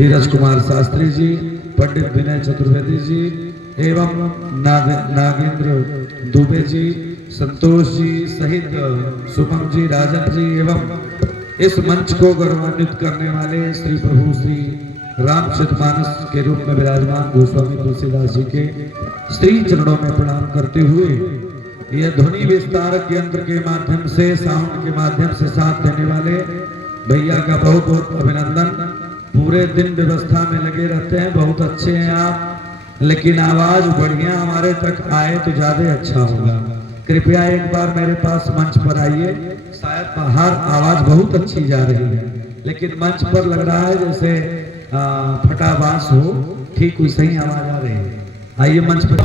धीरज कुमार शास्त्री जी, पंडित विनय चतुर्वेदी जी एवं नागेंद्र दुबे जी, संतोष जी सहित सुमन जी, राजन जी एवं इस मंच को गौरवान्वित करने वाले श्री प्रभु श्री रामचरितमानस के रूप में विराजमान गोस्वामी तुलसीदास जी के श्री चरणों में प्रणाम करते हुए यह ध्वनि विस्तारक यंत्र के माध्यम से, साउंड के माध्यम से साथ देने वाले भैया का बहुत बहुत अभिनंदन। पूरे दिन व्यवस्था में लगे रहते हैं, बहुत अच्छे हैं आप, लेकिन आवाज बढ़िया हमारे तक आए तो ज्यादा अच्छा होगा। कृपया एक बार मेरे पास मंच पर आइए। शायद बाहर आवाज बहुत अच्छी जा रही है, लेकिन मंच पर लग रहा है जैसे फटा बांस हो, ठीक वैसे ही आवाज आ रही है। आइए मंच पर।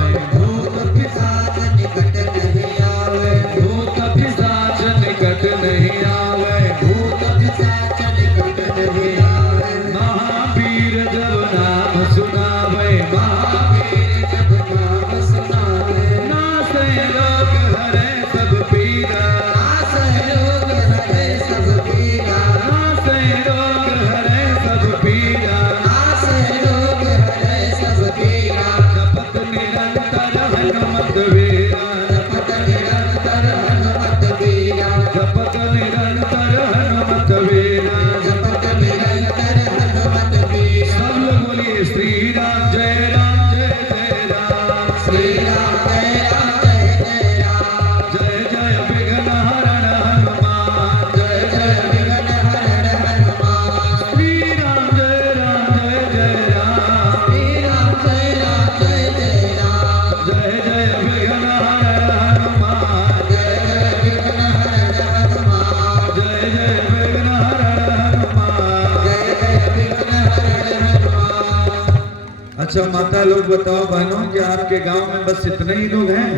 अच्छा माता लोग बताओ बहनों कि आपके गांव में बस इतने ही लोग हैं?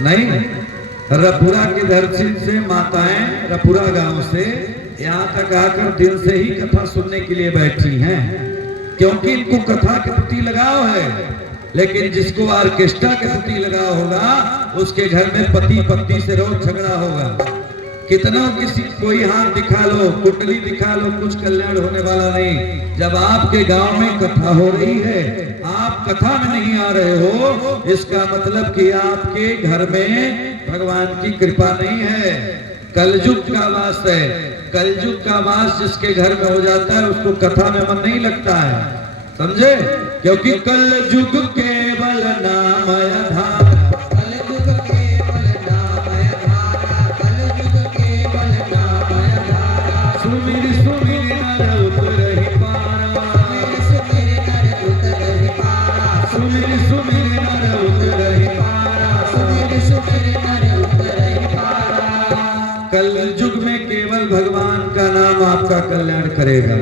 नहीं, रपुरा की धरती से माताएं रपुरा गांव से यहाँ तक आकर दिल से ही कथा सुनने के लिए बैठी हैं, क्योंकि इनको कथा के प्रति लगाव है। लेकिन जिसको ऑर्केस्ट्रा के प्रति लगाव होगा उसके घर में पति पत्नी से रोज झगड़ा होगा। कितना किसी कोई हाथ दिखा लो, कुंडली दिखा लो, कुछ कल्याण होने वाला नहीं। जब आपके गांव में कथा हो रही है, आप कथा में नहीं आ रहे हो, इसका मतलब कि आपके घर में भगवान की कृपा नहीं है। कलयुग का वास है। कलयुग का वास जिसके घर में हो जाता है उसको कथा में मन नहीं लगता है, समझे? क्योंकि कलयुग केवल नाम आधार, कलयुग में केवल भगवान का नाम आपका कल्याण करेगा।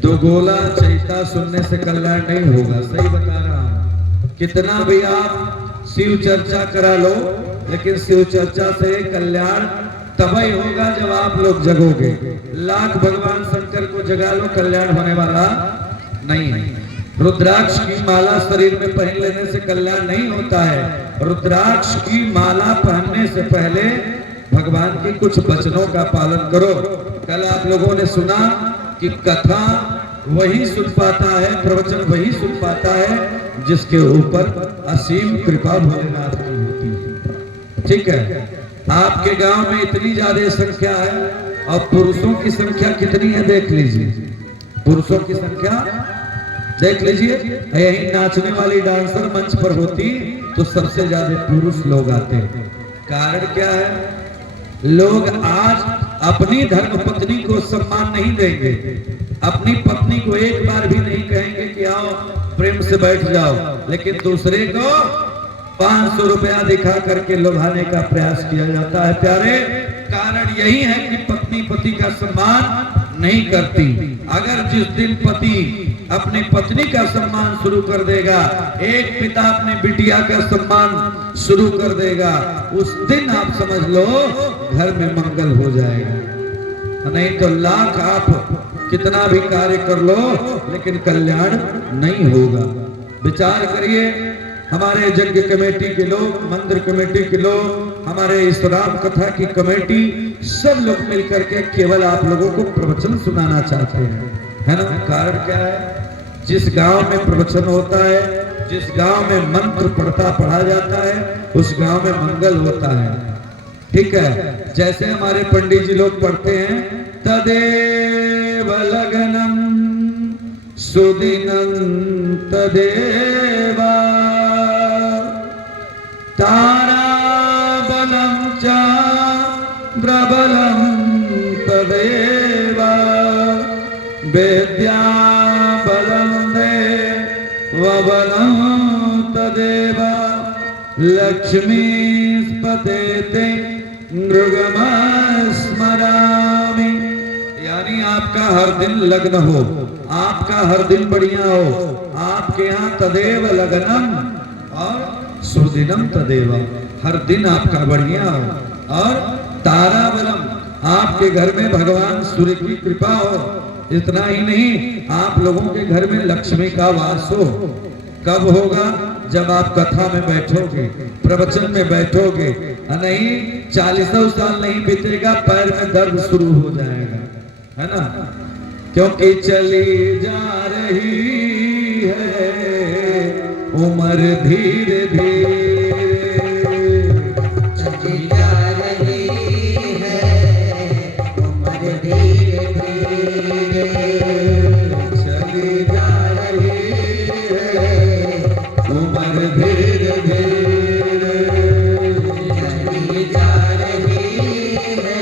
दो गोला चैता सुनने से कल्याण नहीं होगा, सही बता रहा हूं। कितना भी आप शिव चर्चा करा लो, लेकिन शिव चर्चा से कल्याण तभी होगा जब आप लोग जगोगे। लाख भगवान शंकर को जगा लो, कल्याण होने वाला नहीं है। रुद्राक्ष की माला शरीर में पहन लेने से कल्याण नहीं होता है। रुद्राक्ष की माला पहनने से पहले भगवान की कुछ वचनों का पालन करो। कल आप लोगों ने सुना कि कथा वही सुन पाता है, प्रवचन वही सुन पाता है जिसके ऊपर असीम कृपा भोलेनाथ की होती है। ठीक है, आपके गांव में इतनी ज्यादा संख्या है और पुरुषों की संख्या कितनी है देख लीजिए। पुरुषों की संख्या देख लीजिए। यही नाचने वाली डांसर मंच पर होती तो सबसे ज्यादा पुरुष लोग आते हैं। कारण क्या है? लोग आज अपनी धर्म पत्नी को सम्मान नहीं देंगे, अपनी पत्नी को एक बार भी नहीं कहेंगे कि आओ प्रेम से बैठ जाओ, लेकिन दूसरे को 500 रुपया दिखा करके लुभाने का प्रयास किया जाता है। प्यारे, कारण यही है कि पत्नी पति का सम्मान नहीं करती। अगर जिस दिन पति अपनी पत्नी का सम्मान शुरू कर देगा, एक पिता अपने बिटिया का सम्मान शुरू कर देगा, उस दिन आप समझ लो घर में मंगल हो जाएगा। नहीं तो लाख आप कितना भी कार्य कर लो, लेकिन कल्याण नहीं होगा। विचार करिए, हमारे यज्ञ कमेटी के लोग, मंदिर कमेटी के लोग, हमारे इस राम कथा की कमेटी, सब लोग मिलकर के केवल आप लोगों को प्रवचन सुनाना चाहते हैं। है ना। कारण क्या है, जिस गांव में प्रवचन होता है, जिस गांव में मंत्र पढ़ा जाता है, उस गांव में मंगल होता है। ठीक है, जैसे हमारे पंडित जी लोग पढ़ते हैं, तदेव लग्नम सुदिनं तदेवा ताराबलं च प्रबलं तदेवा वेद्याबलं देवबलं तदेवा लक्ष्मीस्पतेते नृगमस्मरामि। यानी आपका हर दिन लग्न हो, आपका हर दिन बढ़िया हो, आपके यहाँ तदेव लग्नम और सुदिनम तदेव, हर दिन आपका बढ़िया हो, और ताराबलम, आपके घर में भगवान सूर्य की कृपा हो। इतना ही नहीं, आप लोगों के घर में लक्ष्मी का वास हो। कब होगा? जब आप कथा में बैठोगे, प्रवचन में बैठोगे, नहीं 40 साल नहीं बीतेगा, पैर में दर्द शुरू हो जाएगा, है ना। क्योंकि चली जा रही है उम्र धीरे धीरे, चली जा रही है उम्र धीरे धीरे, चली जा रही है उम्र धीरे धीरे, चली जा रही है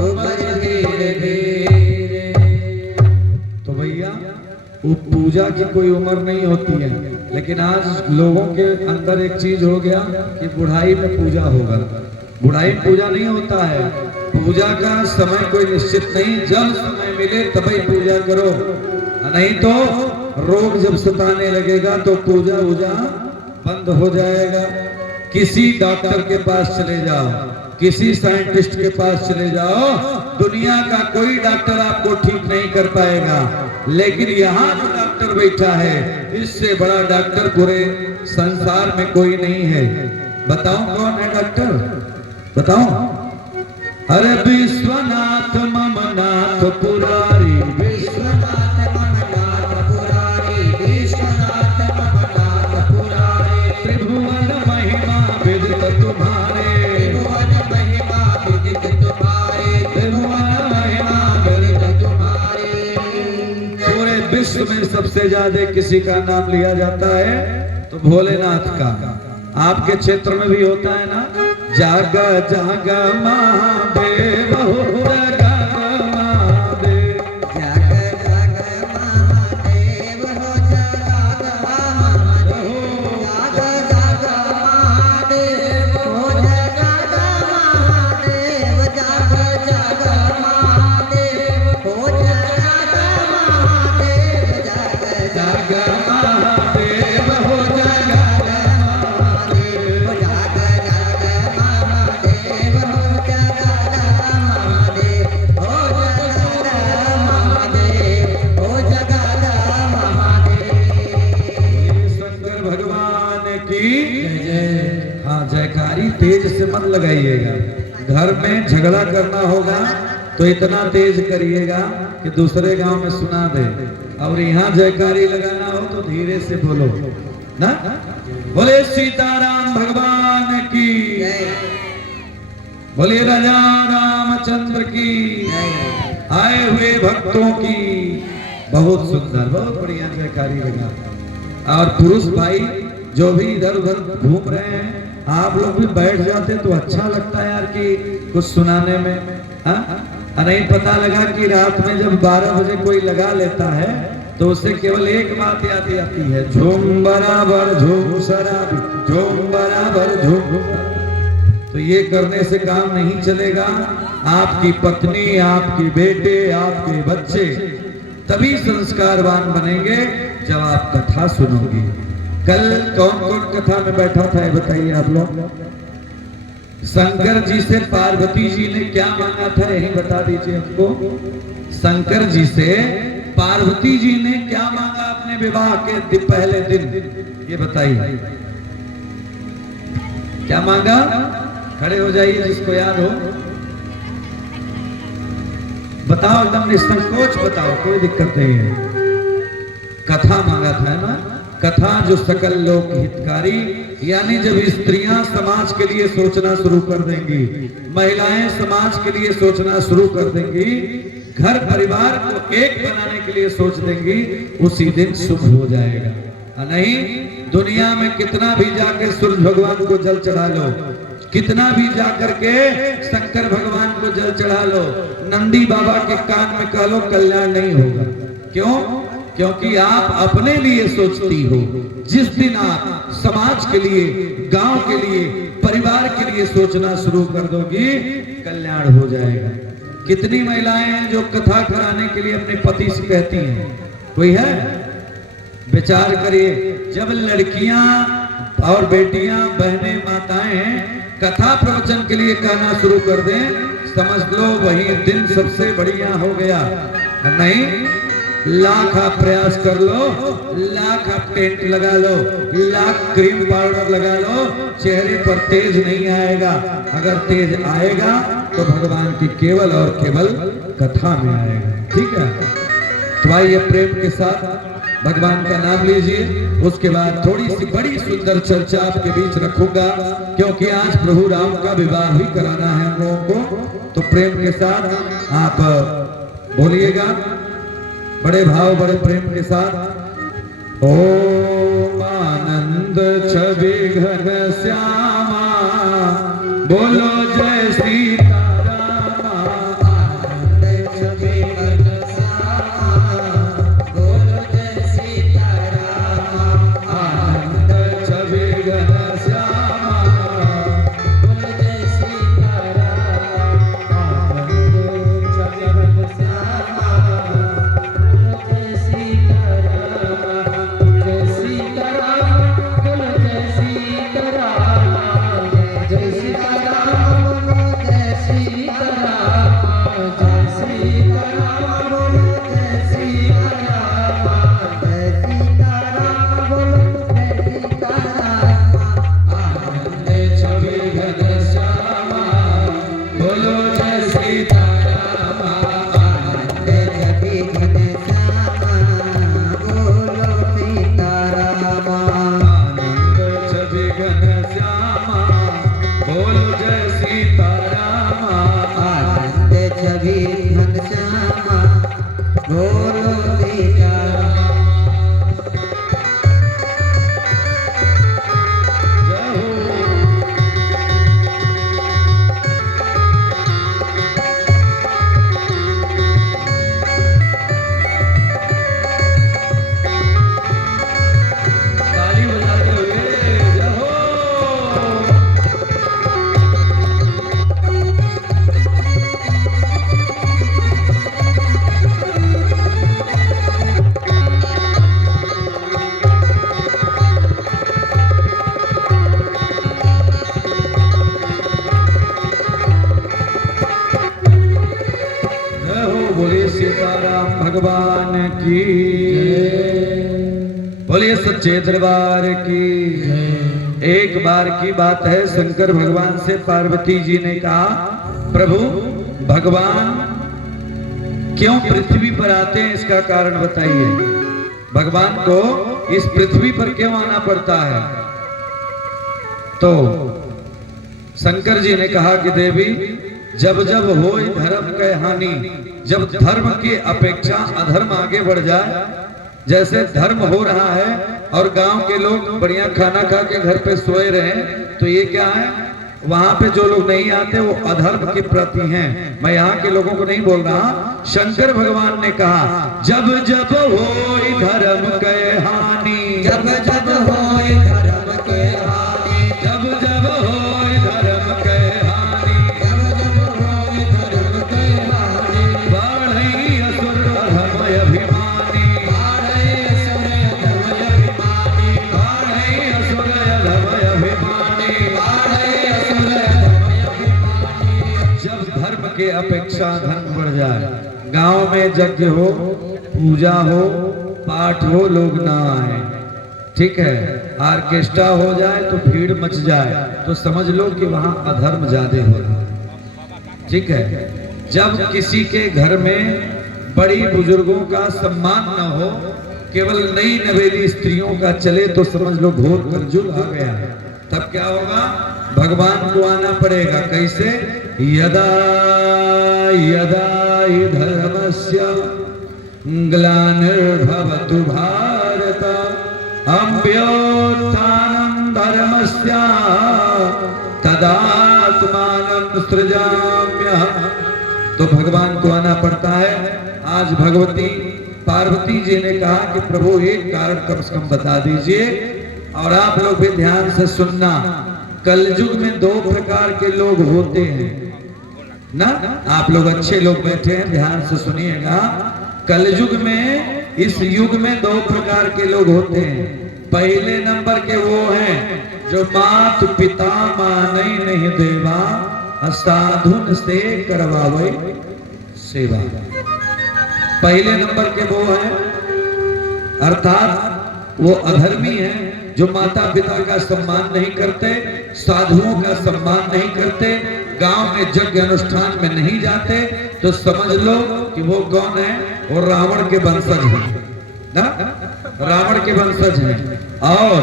उम्र धीरे धीरे। पूजा की कोई उम्र नहीं होती है, लेकिन आज लोगों के अंदर एक चीज हो गया कि बुढ़ाई में पूजा होगा। बुढ़ाई में पूजा नहीं होता है। पूजा का समय कोई निश्चित नहीं, जब समय मिले तभी पूजा करो, नहीं तो रोग जब सताने लगेगा तो पूजा वूजा बंद हो जाएगा। किसी डॉक्टर के पास चले जाओ, किसी साइंटिस्ट के पास चले जाओ, दुनिया का कोई डॉक्टर आपको ठीक नहीं कर पाएगा। लेकिन यहाँ जो डॉक्टर बैठा है, इससे बड़ा डॉक्टर पूरे संसार में कोई नहीं है। बताओ कौन है डॉक्टर? बताओ। अरे विश्वनाथ मम नाथ पुरारी, विश्वनाथ मम नाथ पुरारी, विश्वनाथ मम नाथ पुरारी, त्रिभुवन महिमा विदित तुम्हारे, त्रिभुवन महिमा विदित तुम्हारे, त्रिभुवन महिमा विदित तुम्हारे। पूरे विश्व में सबसे ज्यादा किसी का नाम लिया जाता है तो भोलेनाथ का। आपके क्षेत्र में भी होता है ना, जागा जागा महादेव हो, जागा महादेव, जागा जागा महादेव हो, जागा महादेव, जागा जागा महादेव हो, जागा महादेव, जागा जागा महादेव हो, जागा महादेव, जागा जागा जागा महादेव हो, जागा शंकर भगवान की जय। हाँ, जयकारी तेज से मत लगाइएगा। घर में झगड़ा करना होगा तो इतना तेज करिएगा कि दूसरे गांव में सुना दे, और यहाँ जयकारी लगाना हो तो धीरे से बोलो ना। बोले सीताराम भगवान की, बोले राजा रामचंद्र की, आए हुए भक्तों की। बहुत सुंदर, बहुत बढ़िया जयकारी लगा। और पुरुष भाई जो भी इधर उधर घूम रहे हैं, आप लोग भी बैठ जाते तो अच्छा लगता है यार कि कुछ सुनाने में। हाँ, नहीं पता लगा कि रात में जब 12 बजे कोई लगा लेता है तो उससे केवल एक बात याद आती है, झूम बराबर झूम शराबी, झूम बराबर झूम। तो ये करने से काम नहीं चलेगा। आपकी पत्नी, आपके बेटे, आपके बच्चे तभी संस्कारवान बनेंगे जब आप कथा सुनोगे। कल कौन कौन कथा में बैठा था ये बताइए आप लोग। शंकर जी से पार्वती जी ने क्या मांगा था, यही बता दीजिए हमको। शंकर जी से पार्वती जी ने क्या मांगा अपने विवाह के पहले दिन, ये बताइए क्या मांगा। खड़े हो जाइए जिसको याद हो, बताओ एकदम निसंकोच बताओ, कोई दिक्कत नहीं है। कथा मांगा था ना, कथा जो सकल लोक हितकारी, यानी जब स्त्रियां समाज के लिए सोचना शुरू कर देंगी, महिलाएं समाज के लिए सोचना शुरू कर देंगी, घर परिवार को एक बनाने के लिए सोच देंगी, उसी दिन शुभ हो जाएगा। नहीं दुनिया में कितना भी जाके सूरज भगवान को जल चढ़ा लो, कितना भी जाकर के शंकर भगवान को जल चढ़ा लो, नंदी बाबा के कान में कह लो, कल्याण नहीं होगा। क्यों? क्योंकि आप अपने लिए सोचती हो। जिस दिन आप समाज के लिए, गांव के लिए, परिवार के लिए सोचना शुरू कर दोगी, कल्याण हो जाएगा। कितनी महिलाएं हैं जो कथा कराने के लिए अपने पति से कहती हैं, कोई है? विचार करिए, जब लड़कियां और बेटियां, बहनें, माताएं कथा प्रवचन के लिए कहना शुरू कर दें, समझ लो वही दिन सबसे बढ़िया हो गया। नहीं, लाख आप प्रयास कर लो, लाख आप टेंट लगा लो, लाख क्रीम पाउडर लगा लो, चेहरे पर तेज नहीं आएगा। अगर तेज आएगा तो भगवान की केवल और केवल कथा में आएगा। ठीक है, तो आइए प्रेम के साथ भगवान का नाम लीजिए। उसके बाद थोड़ी सी बड़ी सुंदर चर्चा आपके बीच रखूंगा, क्योंकि आज प्रभु राम का विवाह भी कराना है हम लोगों को। तो प्रेम के साथ आप बोलिएगा, बड़े भाव बड़े प्रेम के साथ। ओम आनंद छवि घन श्यामा, बोलो जय सीताराम। आनंद छवि घन श्यामा, बोलो जय सीताराम। आनंद छवि घन श्यामा, बोलो जय सीताराम। आनंद छवि घन श्यामा, बोलो जय सीताराम। जय सीताराम, बोलो जय सीताराम। जय सीताराम, बोलो जय सीताराम। जय सीताराम, बोलो जय सीताराम। जय सीताराम, बोलो जय सीताराम। आनंद छवि घन श्यामा, बोलो जय सीताराम। आनंद छवि घन श्यामा, बोलो सीताराम। आनंद छवि घन श्यामा, बोलो जय सीताराम। आनंद छवि घन श्यामा, बोलो सीताराम। जय हो। ताली बजाते हुए जय हो। जय हो, बोलिए सीताराम भगवान की, बोलिए सच्चे दरबार की। एक बार की बात है, शंकर भगवान से पार्वती जी ने कहा, प्रभु भगवान क्यों पृथ्वी पर आते हैं, इसका कारण बताइए। भगवान को इस पृथ्वी पर क्यों आना पड़ता है? तो शंकर जी ने कहा कि देवी, जब जब हो धर्म के हानि, जब धर्म की अपेक्षा अधर्म आगे बढ़ जाए, जैसे धर्म हो रहा है और गांव के लोग बढ़िया खाना खा के घर पे सोए रहे, तो ये क्या है, वहां पे जो लोग नहीं आते वो अधर्म के प्रति हैं। मैं यहाँ के लोगों को नहीं बोल रहा। शंकर भगवान ने कहा जब जब होई धर्म के हानि, जब जब होए धर्म के हानि, जब जब होई धर्म के हानि, जब जब होए धर्म के हानि, बढ़ई असुर अधम अभिमानी, बाढ़े असुर अधम अभिमानी, बढ़ई असुर अधम अभिमानी। बाढ़े असुर अधम अभिमानी। जब धर्म के अपेक्षा धर्म बढ़ जाए, गांव में यज्ञ हो, पूजा हो, पाठ हो, लोग ना आए, ठीक है, ऑर्केस्ट्रा हो जाए तो भीड़ मच जाए, तो समझ लो कि वहां अधर्म ज्यादा हो रहा है, ठीक है। जब किसी के घर में बड़ी बुजुर्गों का सम्मान न हो, केवल नई नवेली स्त्रियों का चले, तो समझ लो घोर कलयुग आ गया है। तब क्या होगा, भगवान को आना पड़ेगा। कैसे, यदा यदा हि धर्मस्य ग्लानिर्भवतु भारत, अभ्युत्थानं धर्मस्य तदात्मानं सृजाम्यहम्। तो भगवान को आना पड़ता है। आज भगवती पार्वती जी ने कहा कि प्रभु एक कारण कम से कम बता दीजिए, और आप लोग भी ध्यान से सुनना। कलयुग में दो प्रकार के लोग होते हैं ना, आप लोग अच्छे लोग बैठे हैं, ध्यान से सुनिएगा। कलयुग में, इस युग में दो प्रकार के लोग होते हैं। पहले नंबर के वो हैं जो मात पिता मानई नहीं देवा, साधुन से करवावे सेवा। पहले नंबर के वो हैं, अर्थात वो अधर्मी हैं जो माता पिता का सम्मान नहीं करते, साधुओं का सम्मान नहीं करते, गांव में यज्ञ अनुष्ठान में नहीं जाते। तो समझ लो कि वो कौन है, वो रावण के वंशज हैं ना, रावण के वंशज हैं। और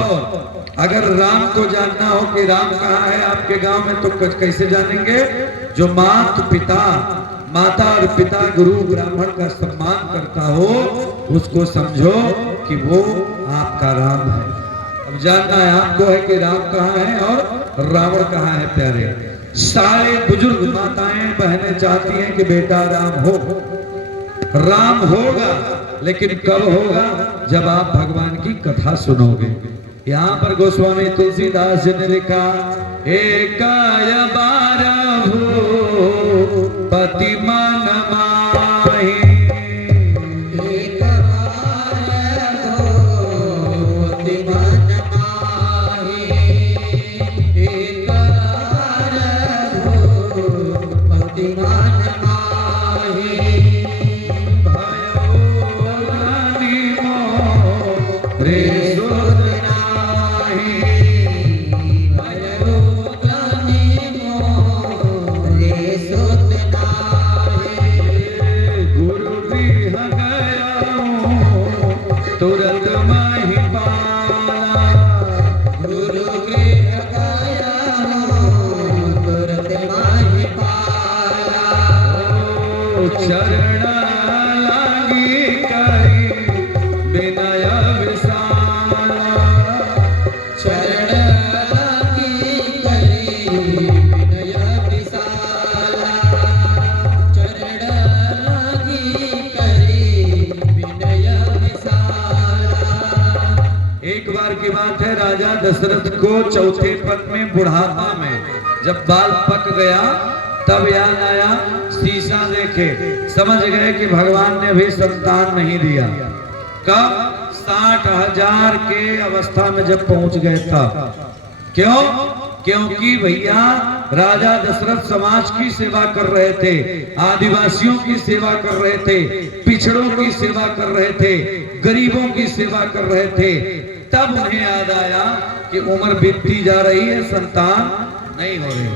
अगर राम को जानना हो कि राम कहाँ है आपके गांव में, तो कैसे जानेंगे, जो माता और पिता गुरु ब्राह्मण का सम्मान करता हो, उसको समझो कि वो आपका राम है। अब जानना है आपको है कि राम कहाँ है और रावण कहाँ है। प्यारे सारे बुजुर्ग माताएं बहनें चाहती हैं कि बेटा राम हो। राम होगा, लेकिन कब होगा, जब आप भगवान की कथा सुनोगे। यहाँ पर गोस्वामी तुलसीदास जी ने लिखा, एकाय बारहु पति मन माहि, एक बारहु पति मन माहि, एक बारहु पति मन माहि, भयो रानी मोरे सुध नाही, भयो रानी मोरे सुध नाही। गुरु गृह गया हूँ तुरंत माही पाला, गुरु गृह गया हूँ तुरंत माही पाया। चरण लागी करी विनय विशाला, चरण लागी करी विनय विशाला, चरण लागी करी विनय विशाला। एक बार की बात है, राजा दशरथ को चौथे पद में, बुढ़ापा में जब बाल पक गया, तब याद आया, शीशा देखे, समझ गए कि भगवान ने भी संतान नहीं दिया। कब 60,000 के अवस्था में जब पहुंच गए था। क्यों? क्योंकि भैया राजा दशरथ समाज की सेवा कर रहे थे, आदिवासियों की सेवा कर रहे थे, पिछड़ों की सेवा कर रहे थे, गरीबों की सेवा कर रहे थे। तब उन्हें याद आया कि उम्र बीतती जा रही है, संतान नहीं हो रही।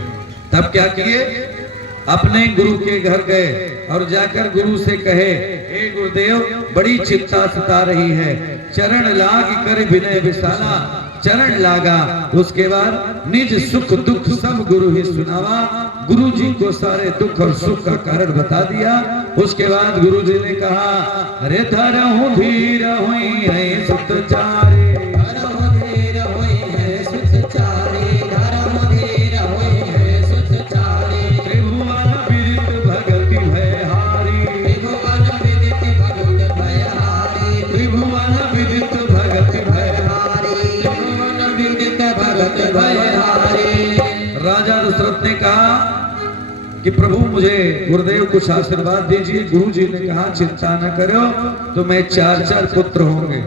तब क्या किए, अपने गुरु के घर गए और जाकर गुरु से कहे, हे गुरुदेव, बड़ी चिंता सता रही है, चरण लाग कर विनय विशाला। चरण लागा, उसके बाद निज सुख दुख सब गुरु ही सुनावा। गुरु जी को सारे दुख और सुख का कारण बता दिया। उसके बाद गुरु जी ने कहा, अरे धरहूं धीर हुई है सुत चारे, धरहूं धीर हुई है सुत चारे, धरहूं धीर हुई है सुत चारे। त्रिभुवन विदित भगति भयहारी, त्रिभुवन विदित भगत भयहारी, त्रिभुवन विदित भगति भयहारी, त्रिभुवन विदित भगत भयहारी। राजा दशरथ ने कहा कि प्रभु मुझे गुरुदेव कुछ आशीर्वाद दीजिए। गुरु जी ने कहा, चिंता न करो, तुम्हें 4 पुत्र होंगे,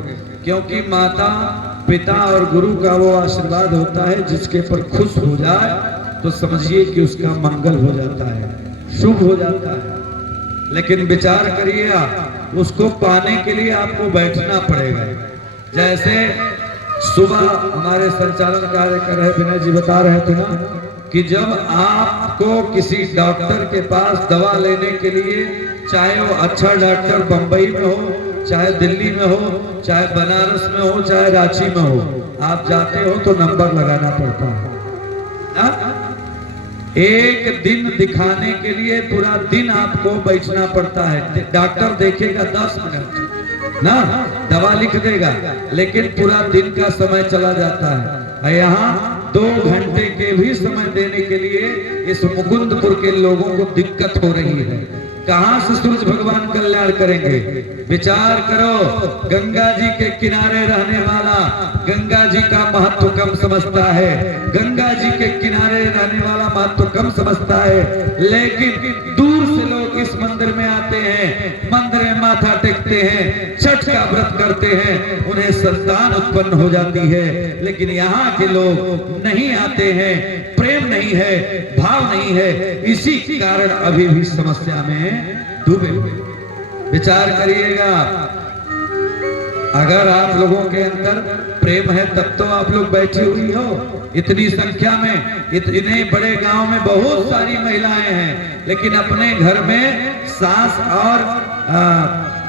क्योंकि माता पिता और गुरु का वो आशीर्वाद होता है जिसके पर खुश हो जाए तो समझिए कि उसका मंगल हो जाता है, शुभ हो जाता है। लेकिन विचार करिए, आप उसको पाने के लिए आपको बैठना पड़ेगा। जैसे सुबह हमारे संचालन कार्य कर रहे विनय जी बता रहे थे ना कि जब आपको किसी डॉक्टर के पास दवा लेने के लिए, चाहे वो अच्छा डॉक्टर बंबई में हो, चाहे दिल्ली में हो, चाहे बनारस में हो, चाहे रांची में हो, आप जाते हो तो नंबर लगाना पड़ता है ना? एक दिन दिखाने के लिए पूरा दिन आपको बैठना पड़ता है। डॉक्टर देखेगा 10 मिनट ना, दवा लिख देगा, लेकिन पूरा दिन का समय चला जाता है। यहाँ 2 घंटे के भी समय देने के लिए इस मुकुंदपुर के लोगों को दिक्कत हो रही है। कहां से सूरज भगवान कल्याण करेंगे? विचार करो, गंगा जी के किनारे रहने वाला गंगा जी का महत्व कम समझता है, गंगा जी के किनारे रहने वाला महत्व कम समझता है, लेकिन दूर से लोग इस मंदिर में आते हैं, मंदिर में माथा टेकते हैं, छठ का व्रत करते हैं, उन्हें संतान उत्पन्न हो जाती है। लेकिन यहाँ के लोग नहीं आते हैं, प्रेम नहीं है, भाव नहीं है, इसी कारण अभी भी समस्या में डूबे हुए। विचार करिएगा, अगर आप लोगों के अंदर प्रेम है तब तो आप लोग बैठी हुई हो। इतनी संख्या में, इतने बड़े गांव में बहुत सारी महिलाएं हैं, लेकिन अपने घर में सास और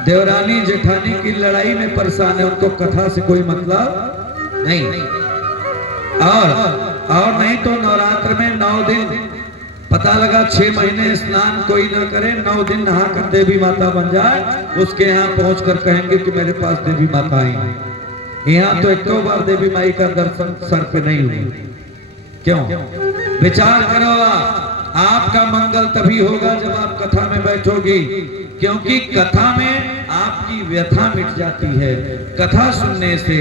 देवरानी जेठानी की लड़ाई में परेशान है, उनको कथा से कोई मतलब नहीं। और नहीं तो नवरात्र में 9 दिन, पता लगा 6 महीने स्नान कोई न करे, 9 दिन नहाकर देवी माता बन जाए, उसके यहाँ पहुंचकर कहेंगे कि मेरे पास देवी माता आई है। यहाँ तो 1 बार देवी माई का दर्शन सर पे नहीं हुआ। क्यों? विचार करो, आपका मंगल तभी होगा जब आप कथा में बैठोगी, क्योंकि कथा में आपकी व्यथा मिट जाती है। कथा सुनने से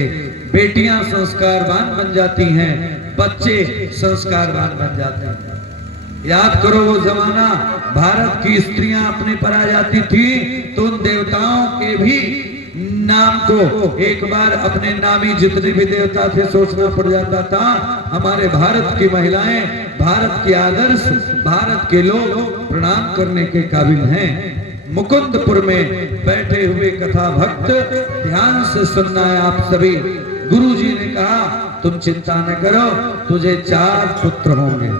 बेटियां संस्कारवान बन जाती हैं, बच्चे संस्कारवान बन जाते हैं। याद करो वो जमाना, भारत की स्त्रियां अपने पर आ जाती थी तो उन देवताओं के भी नाम को एक बार अपने नामी जितने भी देवता थे सोचना पड़ जाता था। हमारे भारत की महिलाएं, भारत के आदर्श, भारत के लोग प्रणाम करने के काबिल हैं। मुकुंदपुर में बैठे हुए कथा भक्त ध्यान से सुनना है आप सभी। गुरु जी ने कहा, तुम चिंता न करो, तुझे 4 पुत्र होंगे।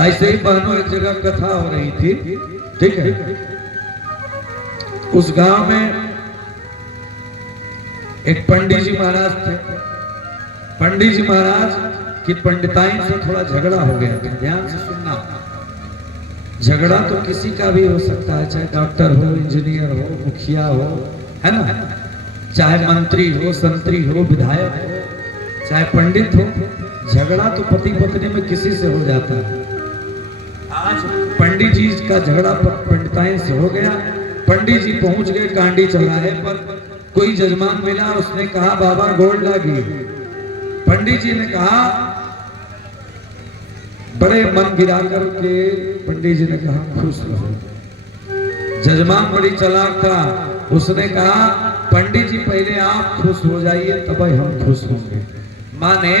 ऐसे ही बहनों एक जगह कथा हो रही थी, ठीक है? उस गांव में एक पंडित जी महाराज थे। पंडित जी महाराज की पंडिताई से थोड़ा झगड़ा हो गया था। ध्यान से सुनना, झगड़ा तो किसी का भी हो सकता है, चाहे डॉक्टर हो, इंजीनियर हो, मुखिया हो, है ना, चाहे मंत्री हो, संतरी हो, विधायक हो, चाहे पंडित हो। झगड़ा तो पति पत्नी में किसी से हो जाता है। आज पंडित जी का झगड़ा पंडिताई से हो गया। पंडित जी पहुंच गए कांडी चौराहे पर, कोई जजमान मिला, उसने कहा बाबा गोड़ लागी। पंडित जी ने कहा, बड़े मन गिरा करके पंडित जी ने कहा खुश रहो। जजमान बड़ी चालाक था, उसने कहा पंडित जी पहले आप खुश हो जाइए तब हम खुश होंगे। माने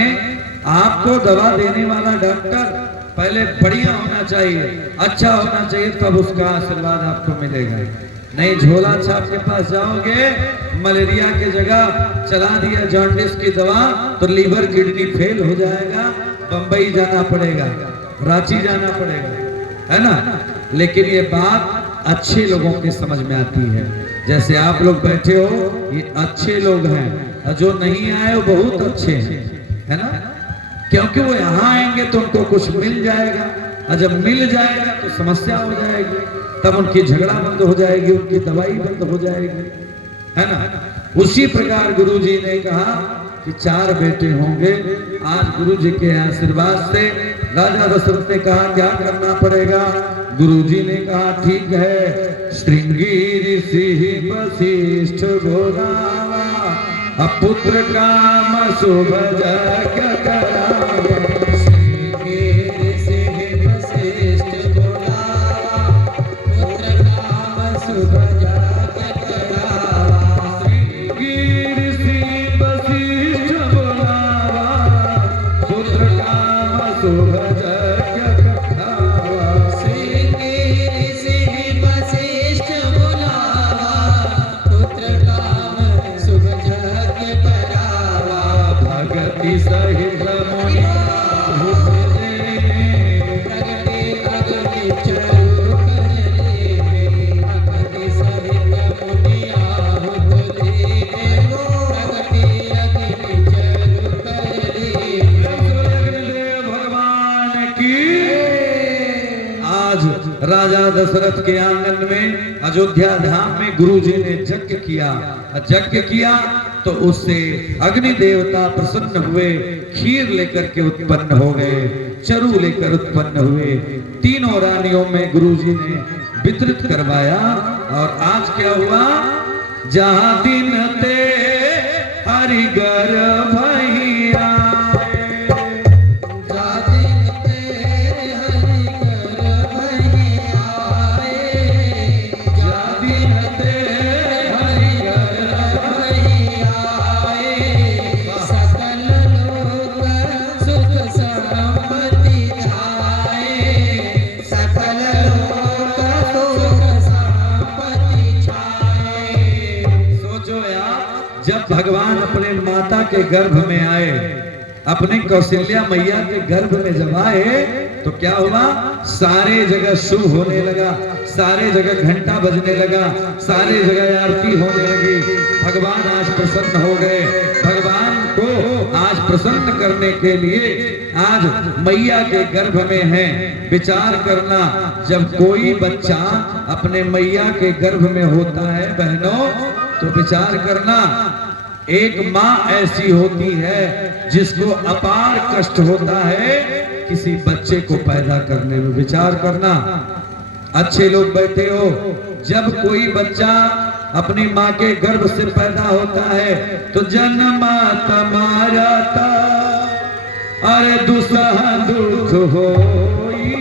आपको दवा देने वाला डॉक्टर पहले बढ़िया होना चाहिए, अच्छा होना चाहिए, तब उसका आशीर्वाद आपको मिलेगा। नहीं झोला छाप के पास जाओगे, मलेरिया की जगह चला दिया जॉन्डिस की दवा तो लीवर किडनी फेल हो जाएगा, बंबई जाना पड़ेगा, रांची जाना पड़ेगा, है ना। लेकिन ये बात अच्छे लोगों के समझ में आती है। जैसे आप लोग बैठे हो, ये अच्छे लोग हैं, और जो नहीं आए वो बहुत अच्छे हैं, है ना, क्योंकि वो यहाँ आएंगे तो उनको कुछ मिल जाएगा, और जब मिल जाएगा तो समस्या हो जाएगी। तब उनकी झगड़ा बंद हो जाएगी, उनकी दवाई बंद हो जाएगी, है ना। उसी प्रकार गुरुजी ने कहा कि 4 बेटे होंगे। आज गुरुजी के आशीर्वाद से राजा दशरथ ने कहा क्या करना पड़ेगा। गुरुजी ने कहा ठीक है, श्रृंगी ऋषि वशिष्ठ बोलावा, पुत्र काम शुभ यज्ञ करावा। श्रृंगी ऋषि वशिष्ठ बोलावा, पुत्र काम शुभ यज्ञ करावा। श्रृंगी ऋषि वशिष्ठ बोलावा, पुत्र काम शुभ यज्ञ करावा। श्रृंगी ऋषि वशिष्ठ बोलावा, पुत्र काम शुभ यज्ञ करावा। भगति सहित मुनि प्रगति अग्नि चरु कर लेवे, भगति सहित मुनि आहुत देवे, प्रगति अग्नि चरु कर लेवे। भगवान की। आज राजा दशरथ के आंगन में अयोध्या धाम में गुरुजी ने यज्ञ किया। यज्ञ किया तो उससे अग्नि देवता प्रसन्न हुए, खीर लेकर के उत्पन्न हो गए, चरु लेकर उत्पन्न हुए। तीनों रानियों में गुरुजी ने वितरित करवाया। और आज क्या हुआ, जहां दिन ते हरिगर भैया, जादिन तेरे हरि कर भैया आए, जादिन तेरे हरि कर भैया आए। सकल लोक सुख संपत्ति छाए, सकल लोक सुख संपत्ति छाए। सोचो यार, जब भगवान अपने माता के गर्भ में आए, अपने कौशल्या मैया के गर्भ में जब आए तो क्या हुआ, सारे जगह शुभ होने लगा, सारे जगह घंटा बजने लगा, सारे जगह आरती होने लगी। भगवान आज प्रसन्न हो गए। भगवान को आज प्रसन्न करने के लिए आज मैया के गर्भ में है। विचार करना, जब कोई बच्चा अपने मैया के गर्भ में होता है बहनों, तो विचार करना, एक माँ ऐसी होती है जिसको अपार कष्ट होता है किसी बच्चे को पैदा करने में। विचार करना, अच्छे लोग बैठे हो, जब कोई बच्चा अपनी माँ के गर्भ से पैदा होता है तो जन्मा तुम्हारा था, अरे दुसह दुख होई,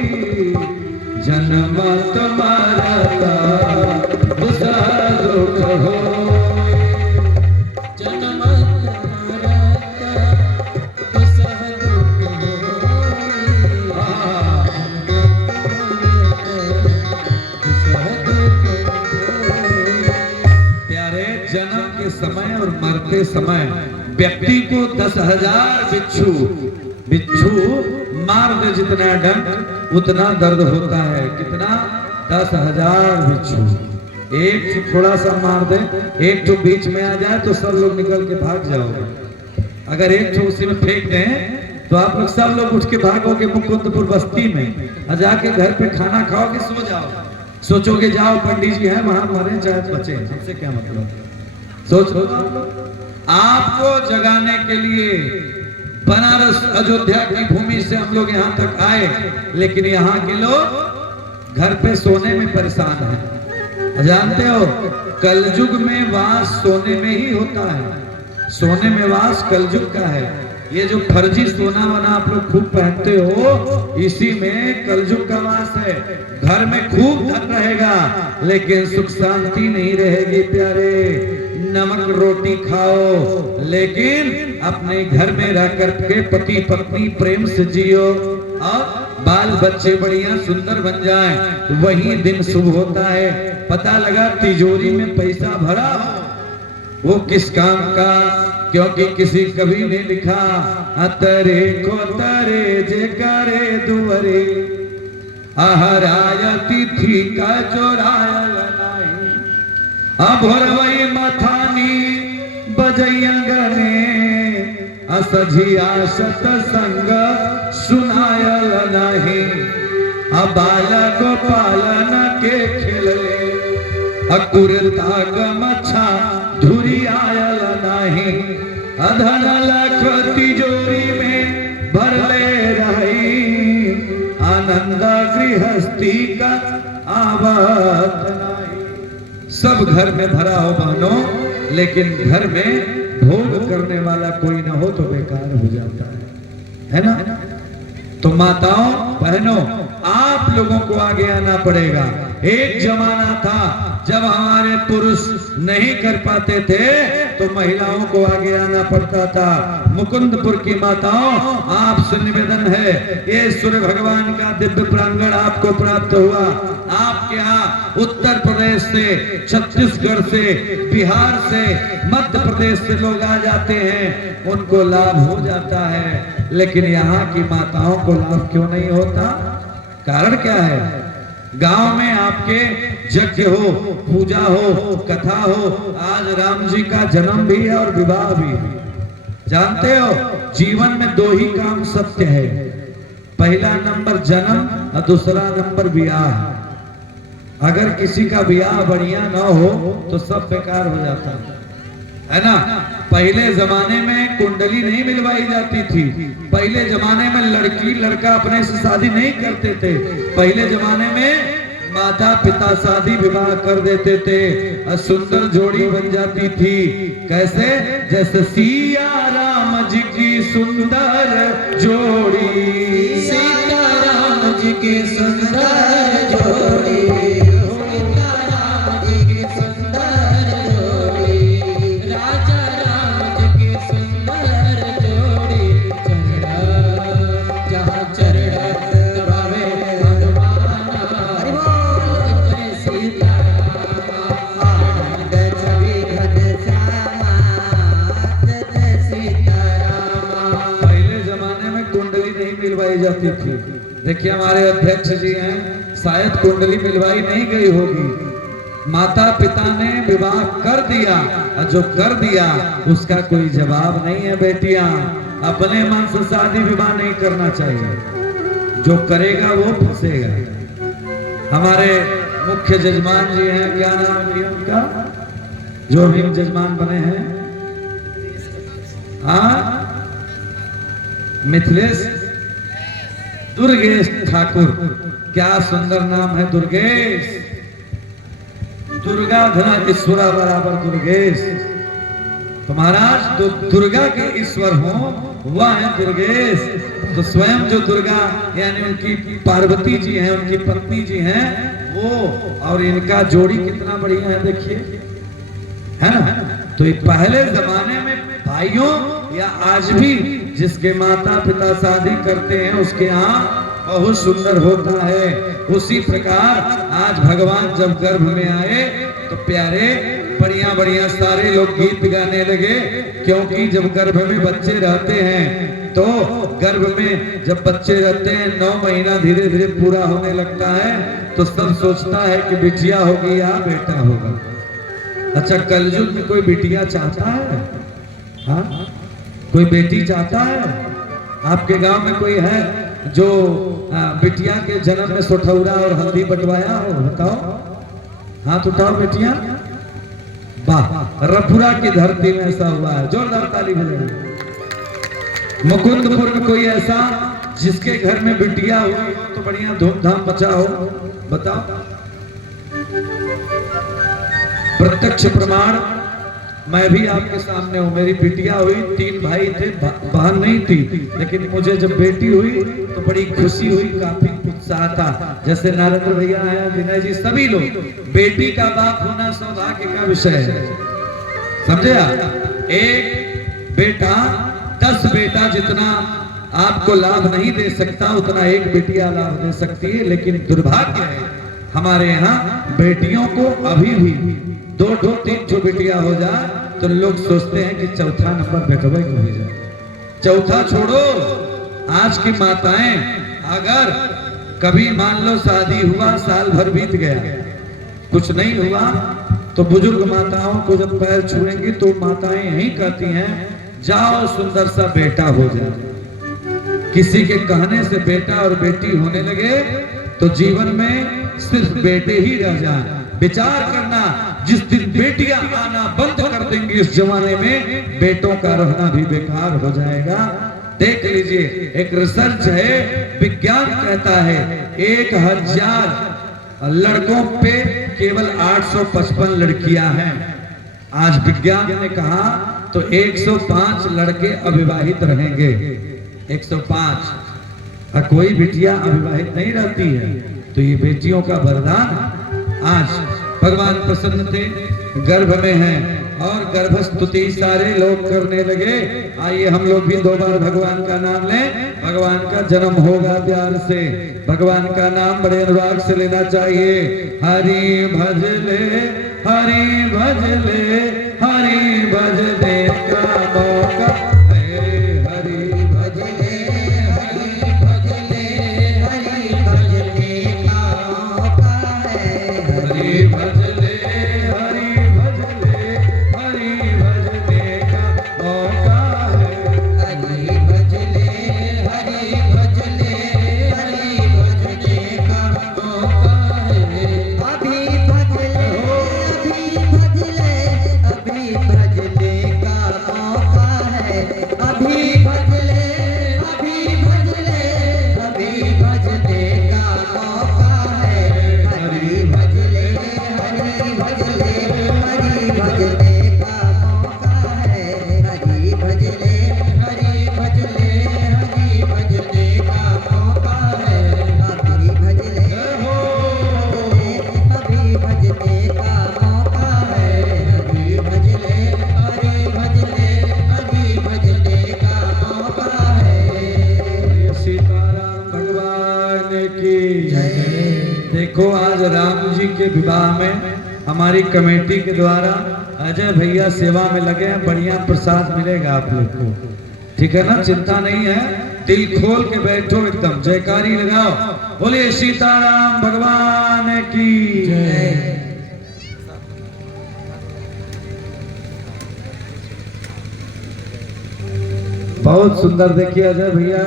जन्मा तुम्हारा था, दुसह दुख होई। जन्म तुम्हारा दुसह दुख होई, दुसह दुख होई। प्यारे, जन्म के समय और मरते समय व्यक्ति को 10,000 बिच्छू मार दे, जितना डंक उतना दर्द होता है। कितना? 10,000 बिच्छू। एक तो थोड़ा सा मार दे, एक तो बीच में आ जाए तो सब लोग निकल के भाग जाओगे। अगर एक तो उसी में फेंक दें तो आप लोग सब लोग उठ के भागोगे मुकुंदपुर बस्ती में, और जाके घर पे खाना खाओगे, सो जाओ, सोचोगे जाओ पंडित जी हैं वहां मरे चाहे बचे, हमसे क्या मतलब। सोच लो, आपको जगाने के लिए बनारस अयोध्या की भूमि से हम लोग यहाँ तक आए, लेकिन यहाँ के लोग घर पे सोने में परेशान हैं। जानते हो, कलयुग में वास सोने में ही होता है। सोने में वास कलयुग का है। ये जो फर्जी सोना वना आप लोग खूब पहनते हो, इसी में कलयुग का वास है। घर में खूब धन रहेगा लेकिन सुख शांति नहीं रहेगी। प्यारे, नमक रोटी खाओ लेकिन अपने घर में रह करके पति पत्नी प्रेम से जियो और बाल बच्चे बढ़िया सुंदर बन जाएं, तो वही दिन शुभ होता है। पता लगा तिजोरी में पैसा भरा वो किस काम का, क्योंकि किसी कवि ने लिखा, अतरे को तरे जे करे दुअरे, आहराय तिथि का चोरायल नाही, अभोरवई मथानी बजयंगने, असझिया सतसंग सुनायल नहीं, बालक पालन के खेलले अकुरता गमछा धुरी आयल नाही अधन लख तिजोरी में भरले रही आनंद गृहस्थी का आवत नहीं। सब घर में भरा हो बहनों, लेकिन घर में भोग करने वाला कोई ना हो तो बेकार हो जाता है ना। तो माताओं बहनों, आप लोगों को आगे आना पड़ेगा। एक जमाना था जब हमारे पुरुष नहीं कर पाते थे तो महिलाओं को आगे आना पड़ता था। मुकुंदपुर की माताओं, आपसे निवेदन है, ये सूर्य भगवान का दिव्य प्रांगण आपको प्राप्त हुआ। आपके यहाँ उत्तर प्रदेश से, छत्तीसगढ़ से, बिहार से, मध्य प्रदेश से लोग आ जाते हैं, उनको लाभ हो जाता है, लेकिन यहाँ की माताओं को लाभ क्यों नहीं होता? कारण क्या है? गांव में आपके यज्ञ हो, पूजा हो, कथा हो, आज राम जी का जन्म भी है और विवाह भी है। जानते हो, जीवन में दो ही काम सत्य है, पहला नंबर जन्म और दूसरा नंबर विवाह। अगर किसी का विवाह बढ़िया न हो तो सब बेकार हो जाता है ना। पहले जमाने में कुंडली नहीं मिलवाई जाती थी, पहले जमाने में लड़की लड़का अपने से शादी नहीं करते थे, पहले जमाने में माता पिता शादी विवाह कर देते थे और सुंदर जोड़ी बन जाती थी। कैसे? जैसे सिया राम जी की सुंदर जोड़ी, सीता राम जी की सुंदर जोड़ी, सीता राम जी की सुंदर जोड़ी, राजा राम जी की सुंदर जोड़ी। जहाँ चरण दबावे हनुमान, जय सीता राम, आनंद छवि घनश्यामा, जय सीता राम। पहले जमाने में कुंडली नहीं मिलवाई जाती थी। देखिए हमारे अध्यक्ष जी हैं, शायद कुंडली मिलवाई नहीं गई होगी, माता पिता ने विवाह कर दिया और जो कर दिया उसका कोई जवाब नहीं है। बेटियां, अपने मन से शादी विवाह नहीं करना चाहिए, जो करेगा वो फंसेगा। हमारे मुख्य जजमान जी हैं, क्या नाम है उनका, जो भी जजमान बने हैं, हाँ, मिथिलेश दुर्गेश ठाकुर। क्या सुंदर नाम है दुर्गेश, दुर्गा धना ईश्वरा बराबर दुर्गेश। तो महाराज जो दुर्गा के ईश्वर हो वह है दुर्गेश। तो स्वयं जो दुर्गा यानी उनकी पार्वती जी हैं, उनकी पत्नी जी हैं वो, और इनका जोड़ी कितना बढ़िया है देखिए, है ना। तो ये पहले जमाने में भाइयों या आज भी जिसके माता पिता शादी करते हैं उसके यहाँ बहुत सुंदर होता है। उसी प्रकार आज भगवान जब गर्भ में आए तो प्यारे बढ़िया बढ़िया सारे लोग गीत गाने लगे, क्योंकि जब गर्भ में बच्चे रहते हैं तो गर्भ में जब बच्चे रहते हैं 9 महीना धीरे धीरे पूरा होने लगता है तो सब सोचता है कि बिटिया होगी या बेटा होगा। अच्छा, कलयुग में कोई बिटिया चाहता है? हाँ, कोई बेटी चाहता है? आपके गांव में कोई है जो बिटिया के जन्म में सोठौरा और हल्दी बंटवाया हो? बताओ, हाथ उठाओ बेटियां। वाह, रपुरा की धरती में ऐसा हुआ है, जोरदार ताली बजाइए। मुकुंदपुर में कोई ऐसा जिसके घर में बिटिया हुई हो तो बढ़िया धूमधाम मचा हो? बताओ। प्रत्यक्ष प्रमाण मैं भी आपके सामने हूँ। मेरी बिटिया हुई, 3 भाई थे, बहन नहीं थी, लेकिन मुझे जब बेटी हुई तो बड़ी खुशी हुई, काफी उत्साह था। जैसे नरेंद्र भैया आया, विनय जी, सभी लोग, बेटी का बाप होना सौभाग्य का विषय है, समझे आप। एक बेटा 10 बेटा जितना आपको लाभ नहीं दे सकता उतना एक बेटिया लाभ दे सकती है। लेकिन दुर्भाग्य है हमारे यहाँ बेटियों को अभी भी 2 3 जो बेटिया हो जाए तो लोग सोचते हैं कि चौथा नंबर बेटवे को हो जाए। चौथा छोड़ो, आज की माताएं अगर कभी मान लो शादी हुआ, साल भर बीत गया, कुछ नहीं हुआ, तो बुजुर्ग माताओं को जब पैर छुएंगी तो माताएं यही कहती हैं, जाओ सुंदर सा बेटा हो जाए। किसी के कहने से बेटा और बेटी होने लगे तो जीवन में सिर्फ बेटे ही रह जाए। विचार करना, जिस दिन बेटियां आना बंद कर देंगी इस जमाने में, बेटों का रहना भी बेकार हो जाएगा। देख लीजिए, एक रिसर्च है, विज्ञान कहता है 1000 लड़कों पे केवल 855 लड़कियां हैं। आज विज्ञान ने कहा तो 105 लड़के अविवाहित रहेंगे। 105। और कोई बेटियां अविवाहित नहीं रहती है, तो ये बेटियों का वरदान आज भगवान प्रसन्न थे, गर्भ में हैं और गर्भ स्तुति सारे लोग करने लगे। आइए हम लोग भी 2 बार भगवान का नाम लें। भगवान का जन्म होगा प्यार से, भगवान का नाम बड़े अनुराग से लेना चाहिए। हरि भजले, हरि भजले, हरि भजले का मौका है। हरि भजले, हरि भजले, हरि भजले का मौका है। हरि भजले, हरि भजले, हरि भजले का मौका है। हरि भजले, हरि भजले, हरि भजले का मौका है। अभी भजले, अभी भजले, अभी भजले का मौका है। अभी भजले, अभी भजले, अभी भजले का मौका है। हरि भजले, हरि भजले, हरि भजले का मौका है। हरि भजले, हरि भजले, हरि भजले का मौका है। अभी भजले, अभी भजले का मौका है। अभी भजले, हरि भजले, हरि भजले का मौका है। सीताराम भगवान की जय। देखो, आज राम जी के विवाह में हमारी कमेटी के द्वारा अजय भैया सेवा में लगे हैं। बढ़िया प्रसाद मिलेगा आप लोग को, ठीक है ना? चिंता नहीं है, दिल खोल के बैठो, एकदम जयकारी लगाओ। बोलिए सीताराम भगवान की जय। बहुत सुंदर। देखिए अजय भैया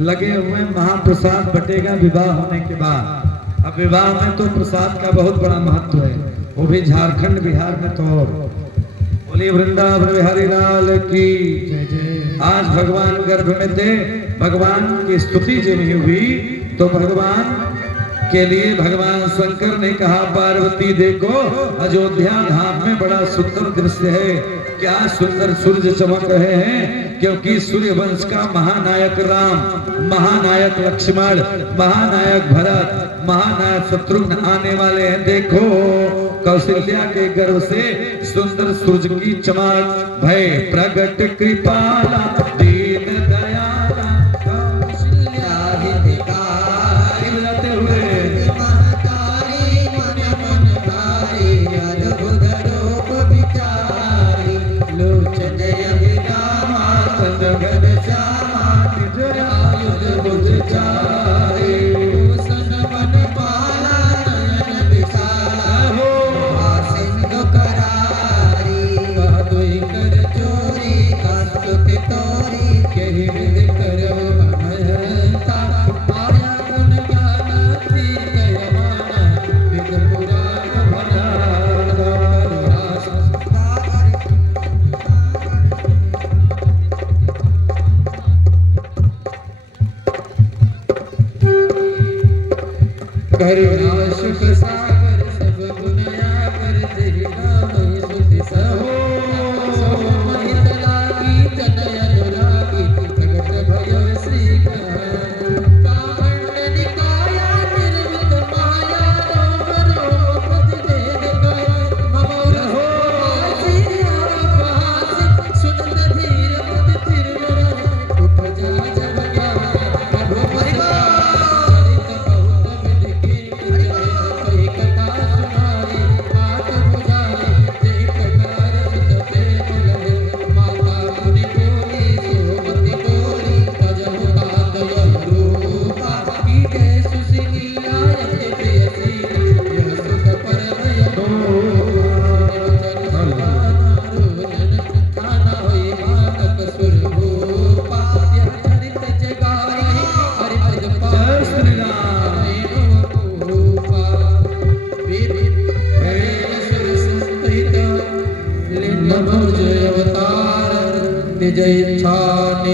लगे हुए, महाप्रसाद बटेगा विवाह होने के बाद। अब विवाह में तो प्रसाद का बहुत बड़ा महत्व है, वो भी झारखंड बिहार में तो। बोलिए वृंदावन बिहारी लाल की जय जय। आज भगवान गर्भ में थे, भगवान की स्तुति जब हुई तो भगवान के लिए भगवान शंकर ने कहा, पार्वती देखो अयोध्या धाम में बड़ा सुंदर दृश्य है। क्या सुंदर सूरज चमक रहे हैं, क्योंकि सूर्य वंश का महानायक राम, महानायक लक्ष्मण, महानायक भरत, महानायक शत्रुघ्न आने वाले हैं। देखो कौशल्या के गर्भ से सुंदर सूरज की चमक, भय प्रगट कृपाला दीन दयाला कौशल्या हितकारी बुलाते हुए महतारी मन मन भारी अद्भुत रूप विचारी लोचन अभिरामा तंगन श्यामा निज आयुध बुझ चारी भूषण मन पाला नयन विशाला हो सिंधु करारी दुई कर चोरी कास्तुति तोरी केहि विधि करव महंता आया गुण ज्ञान तीर्थ यमाना विद पुराण भला रास करुणा सुख सागर सब गुणया कर तेहि नाम स्तुति सहो महित लागी तनय अनुरागी प्रगट भय श्री कामंड निकाया निर्मित माया रोम रोपति देह गया ममोर हो आसी सुनत धीर पति थिर उठ जा जब ज्ञान प्रभु परिवार चरित बहुत विधि की जय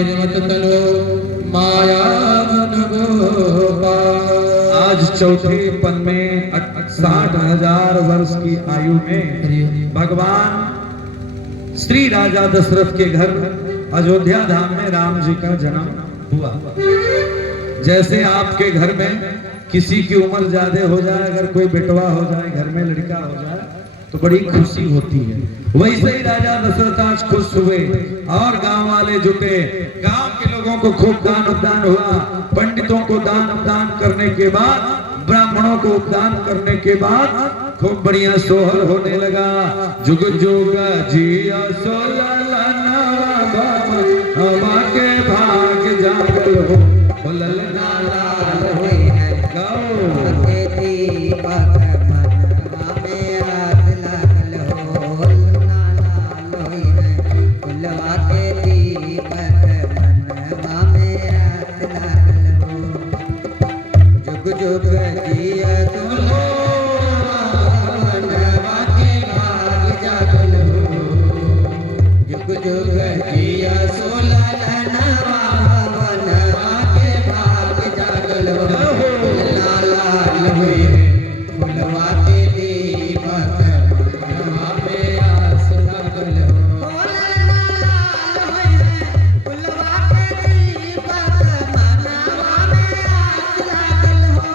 निर्मत तलो माया मन गोपाल। आज चौथे पन में 60,000 वर्ष की आयु में भगवान श्री राजा दशरथ के घर अयोध्या धाम में राम जी का जन्म हुआ। जैसे आपके घर में किसी की उम्र ज्यादा हो जाए, अगर कोई बेटवा हो जाए, घर में लड़का हो जाए तो बड़ी खुशी होती है। वैसे ही राजा दशरथ आज खुश हुए और गांव वाले जुटे, गांव के लोगों को खूब दान उपदान हुआ। पंडितों को दान उपदान करने के बाद, ब्राह्मणों को उपदान करने के बाद खूब बढ़िया सोहर होने लगा। जुग जुग जिया सोललनवा बाबा, हवा के भाग जागल हो, बोलल नाला होई है गाओ। के दीपक मनवा में आग लागल हो, नाला होई है फुलवा के दीपक मनवा में आग लागल हो। जुग जुग जिया दुल्हा मनवा के भाग जागल हो। जुग जुग जिया सोललनवा मनवा के भाग जागल हो। लाल हुई है फुलवा के दीपक मनवा में आस लागल हो। लाल हुई है फुलवा के दीपक मनवा में आस लागल हो।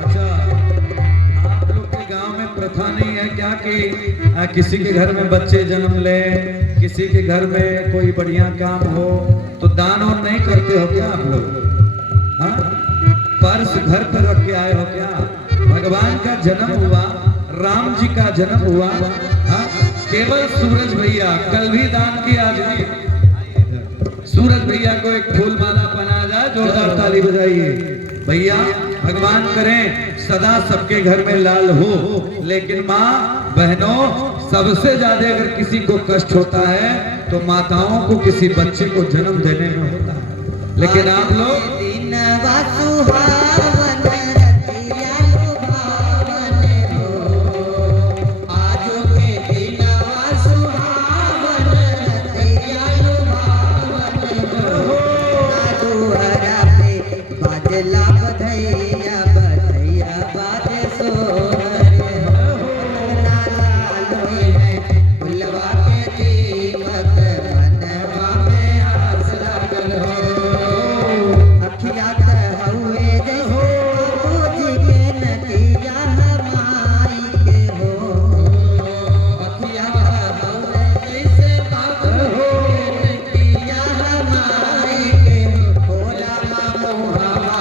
अच्छा, आप लोग के गांव में प्रथा नहीं है क्या कि किसी के घर में बच्चे जन्म ले, किसी के घर में कोई बढ़िया काम हो तो दान और नहीं करते हो क्या आप लोग? हाँ? पर्स घर पर रख के आए हो क्या? भगवान का जन्म हुआ, राम जी का जन्म हुआ। हाँ? केवल सूरज भैया कल भी दान किया, आज भी सूरज भैया को एक फूल माला पहना जाए, जोरदार ताली बजाइए। भैया भगवान करें सदा सबके घर में लाल हो, लेकिन माँ बहनों सबसे ज्यादा अगर किसी को कष्ट होता है तो माताओं को किसी बच्चे को जन्म देने में होता है। लेकिन आप लोग दिन सुहावन रतिया लुभावन हो। आजो के दिन सुहावन रतिया लुभावन हो। दुआरा पे बाजला बधैया बधैया बाजे सोहर हो। लाल होई है फुलवा के दीपक मनवा में आस लागल हो। अखिया त हउए जैसे बाबूजी के नदिया हमाई के हो। अखिया त हउए जैसे बाबूजी के नदिया हमाई के हो। भोला मोहवा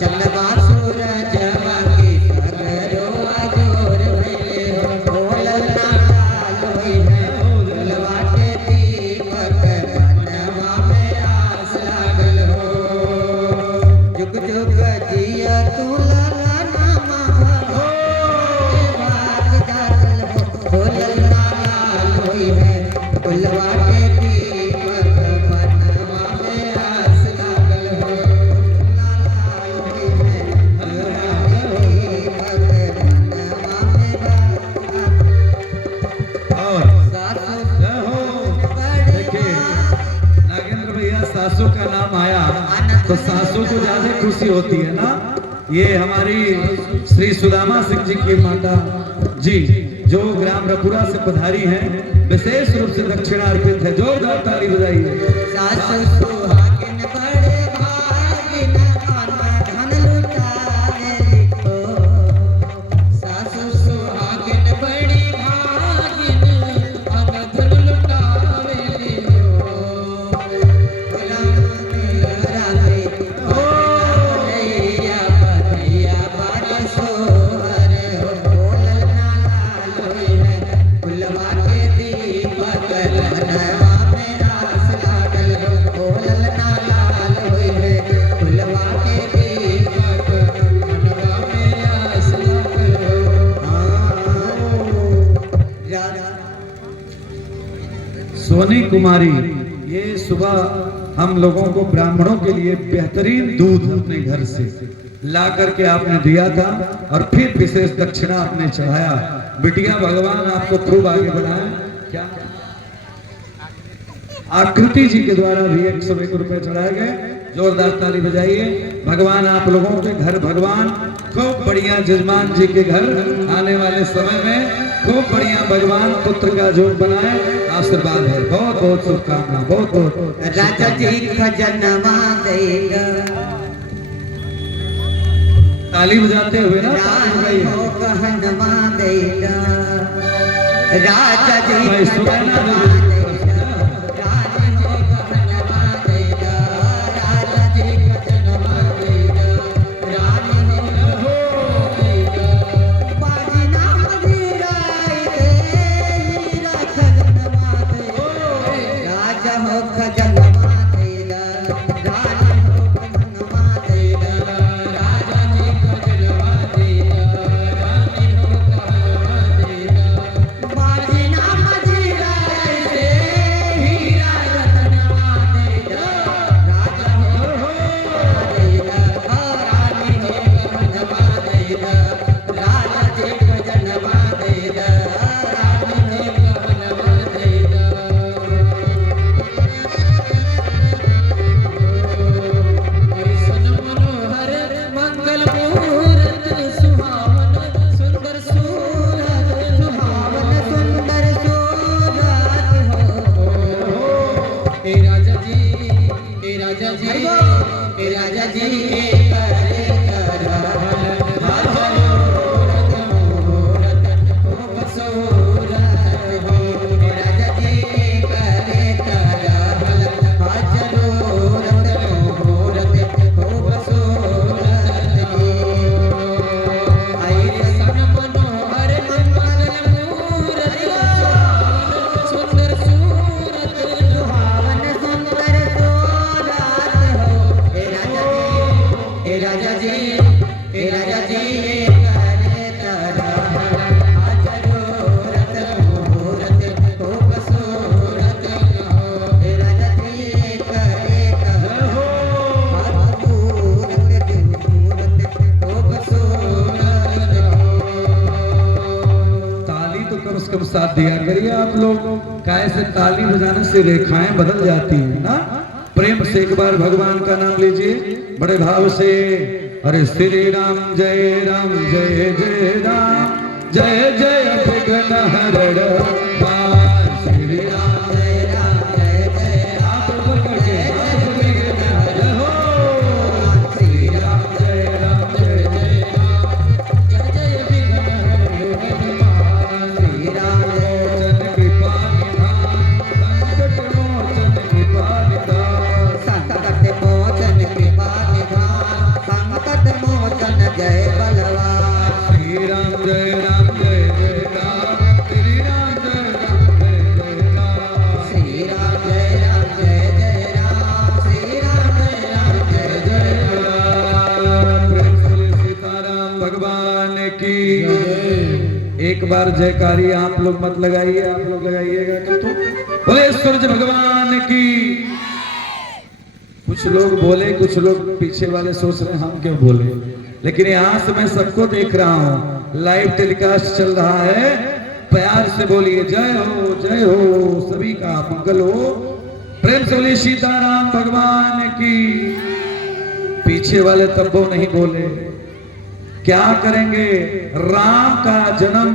चंदवा सूरजवा के सगरो अजोर भइले हो। भोलल लाल होई है फुलवा के दीपक मनवा में आस लागल हो। जुग जुग जिया तू ललनमा के भाग जागल हो। भोलल लाल होई है फुलवा के दीपक मनवा में आस लागल हो। लाल होई है फुलवा के दीपक मनवा में आस और लागल जय हो। देखिए नागेंद्र भैया, सासू का नाम आया तो सासू को ज्यादा खुशी होती है ना। ये हमारी श्री सुदामा सिंह जी की माता जी जो ग्राम रपुरा से पधारी हैं, विशेष रूप से दक्षिणा अर्पित है। जोरदार ताली बजाइए। सासु सुहागिन बड़े भागिन धन लुटावे लिखो। सासु सुहागिन बड़ी भागिन धन लुटावे लिखो। राधे बधैया बधैया बाजे सोहर हो। बोलल लाल होई है फुलवा के दीपक मनवा में आस लागल हो। बोलल लाल होई है फुलवा के दीपक मनवा में आस लागल हो। सोनी कुमारी, ये सुबह हम लोगों को ब्राह्मणों के लिए बेहतरीन दूध अपने घर से ला करके आपने दिया था और फिर विशेष दक्षिणा आपने चढ़ाया। बिटिया भगवान आपको खूब आगे बढ़ाए। क्या आकृति जी के द्वारा भी 101 रुपए चढ़ाए गए। जोरदार ताली बजाइए। भगवान आप लोगों के घर, भगवान खूब बढ़िया जजमान जी के घर आने वाले समय में खूब बढ़िया भगवान पुत्र का जोग बनाए। आशीर्वाद है। बहुत बहुत शुभकामना। बहुत बहुत राजा जी खजनवा देगा, ताली बजाते हुए ना रानी हो कहनवा देगा, राजा जी मैं सुना ना खजनवा देगा, रानी हो कहनवा देगा, राजा जी खजनवा देगा, रानी हो देगा, बाजी नाम धीराई दे, हीरा खजनवा देगा, राजा हो खजनवा देगा, रानी हो कहनवा देगा, राजा जी खजनवा देगा, रानी हो कहनवा देगा, बाजी नाम धीराई दे, हीरा खजनवा देगा, राजा हो कहनवा देगा, रानी हो कहनवा देगा, राजा जी खजनवा देगा, रानी हो कहनवा देगा। ऐसन मनोहर मंगल मुहूर्त, सुहावन सुंदर सूरत, सुहावन सुंदर सूरत हो। हे राजा जी, हे राजा जी, हे राजा जी करे करहल, हाजरो रत मुहूर्त खूब सूरत हो। हे राजा जी करे करहल, हाजरो रत मुहूर्त खूब सूरत हो। ऐसन मनोहर मंगल मूरत, सुहावन सुंदर सूरत, सुहावन सुंदर सूरत हो। हे राजा जी, हे राजा जी करे करहल, हाजरो रत मुहूर्त खूब सूरत हो। हे राजा जी करे करहल, हाजरो रत मुहूर्त खूब सूरत हो। ताली तो कम से कम साथ दिया करिए आप लोग। काय से ताली बजाने से रेखाएं बदल जाती हैं ना। प्रेम से एक बार भगवान का नाम लीजिए बड़े भाव से। अरे श्री राम जय राम, जय जय राम, जय जय विघ्न हरण पार। श्री राम जय राम, जय जय राम, हाथ ऊपर करके, हाथ ऊपर करके, जय हो। श्री राम, जय राम, जय जय राम, जय जय विघ्न हरण पार। श्री राम, मोचन कृपा निधान, संकट मोचन कृपा निधान। संकट मोचन कृपा निधान, संकट मोचन जय बलवान। श्री राम जय राम, जय जय राम, श्री राम जय राम, जय जय राम। श्री राम, जय राम, जय जय राम, श्री राम, जय राम, जय जय राम। प्रेम से सीताराम भगवान की। एक बार जयकारी आप लोग मत लगाइए, आप लोग लगाइएगा तो बोले सूरज भगवान की। कुछ लोग बोले, कुछ लोग पीछे वाले सोच रहे हैं हम क्यों बोले, लेकिन यहाँ से मैं सबको देख रहा हूँ। लाइव टेलीकास्ट चल रहा है। प्यार से बोलिए जय हो, जय हो, सभी का मंगल हो। प्रेम से बोलिए सीताराम भगवान की। पीछे वाले तब वो नहीं बोले। क्या करेंगे? राम का जन्म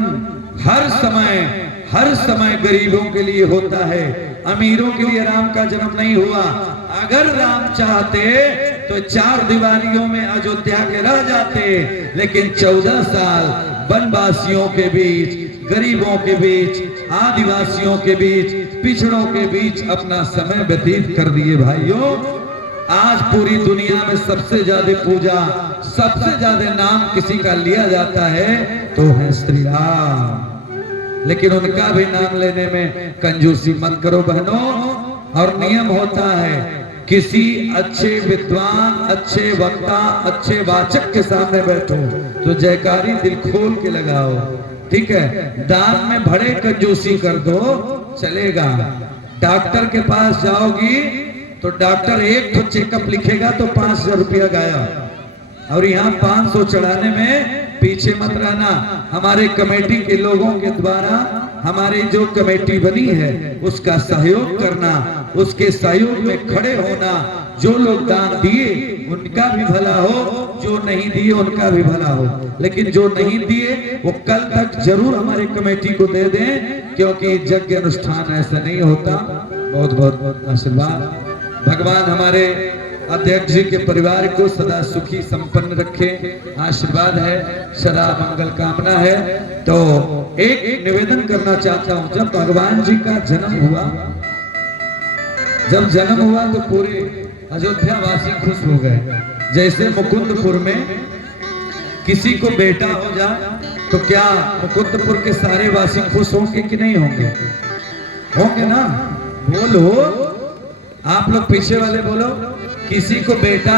हर समय गरीबों के लिए होता है, अमीरों के लिए राम का जन्म नहीं हुआ। अगर राम चाहते तो 4 दिवालियों में अयोध्या के रह जाते, लेकिन 14 साल वनवासियों के बीच, गरीबों के बीच, आदिवासियों के बीच, पिछड़ों के बीच अपना समय व्यतीत कर दिए। भाइयों, आज पूरी दुनिया में सबसे ज्यादा पूजा, सबसे ज्यादा नाम किसी का लिया जाता है तो है श्री राम। लेकिन उनका भी नाम लेने में कंजूसी मत करो बहनों। और नियम होता है, किसी अच्छे विद्वान, अच्छे वक्ता, अच्छे वाचक के सामने बैठो तो जयकारी दिल खोल के लगाओ, ठीक है। दान में बड़े कंजूसी कर दो चलेगा। डॉक्टर के पास जाओगी तो डॉक्टर एक तो चेकअप लिखेगा तो 5,000 रुपया गया, और यहाँ 500 चढ़ाने में पीछे मत रहना। हमारे कमेटी के लोगों के द्वारा हमारी जो कमेटी बनी है उसका सहयोग करना, उसके सहयोग में खड़े होना। जो लोग दान दिए उनका भी भला हो, जो नहीं दिए उनका भी भला हो, लेकिन जो नहीं दिए वो कल तक जरूर हमारी कमेटी को दे दें, क्योंकि यज्ञ अनुष्ठान ऐसा नहीं होता। बहुत बहुत आशीर्वाद। भगवान हमारे अध्यक्ष जी के परिवार को सदा सुखी संपन्न रखे, आशीर्वाद है, सदा मंगल कामना है। तो एक निवेदन करना चाहता हूं, जब भगवान जी का जन्म हुआ, तो पूरे अयोध्या वासी खुश हो गए। जैसे मुकुंदपुर में किसी को बेटा हो जाए तो क्या मुकुंदपुर के सारे वासी खुश होंगे कि नहीं होंगे? होंगे ना? बोलो, आप लोग पीछे वाले बोलो। किसी को बेटा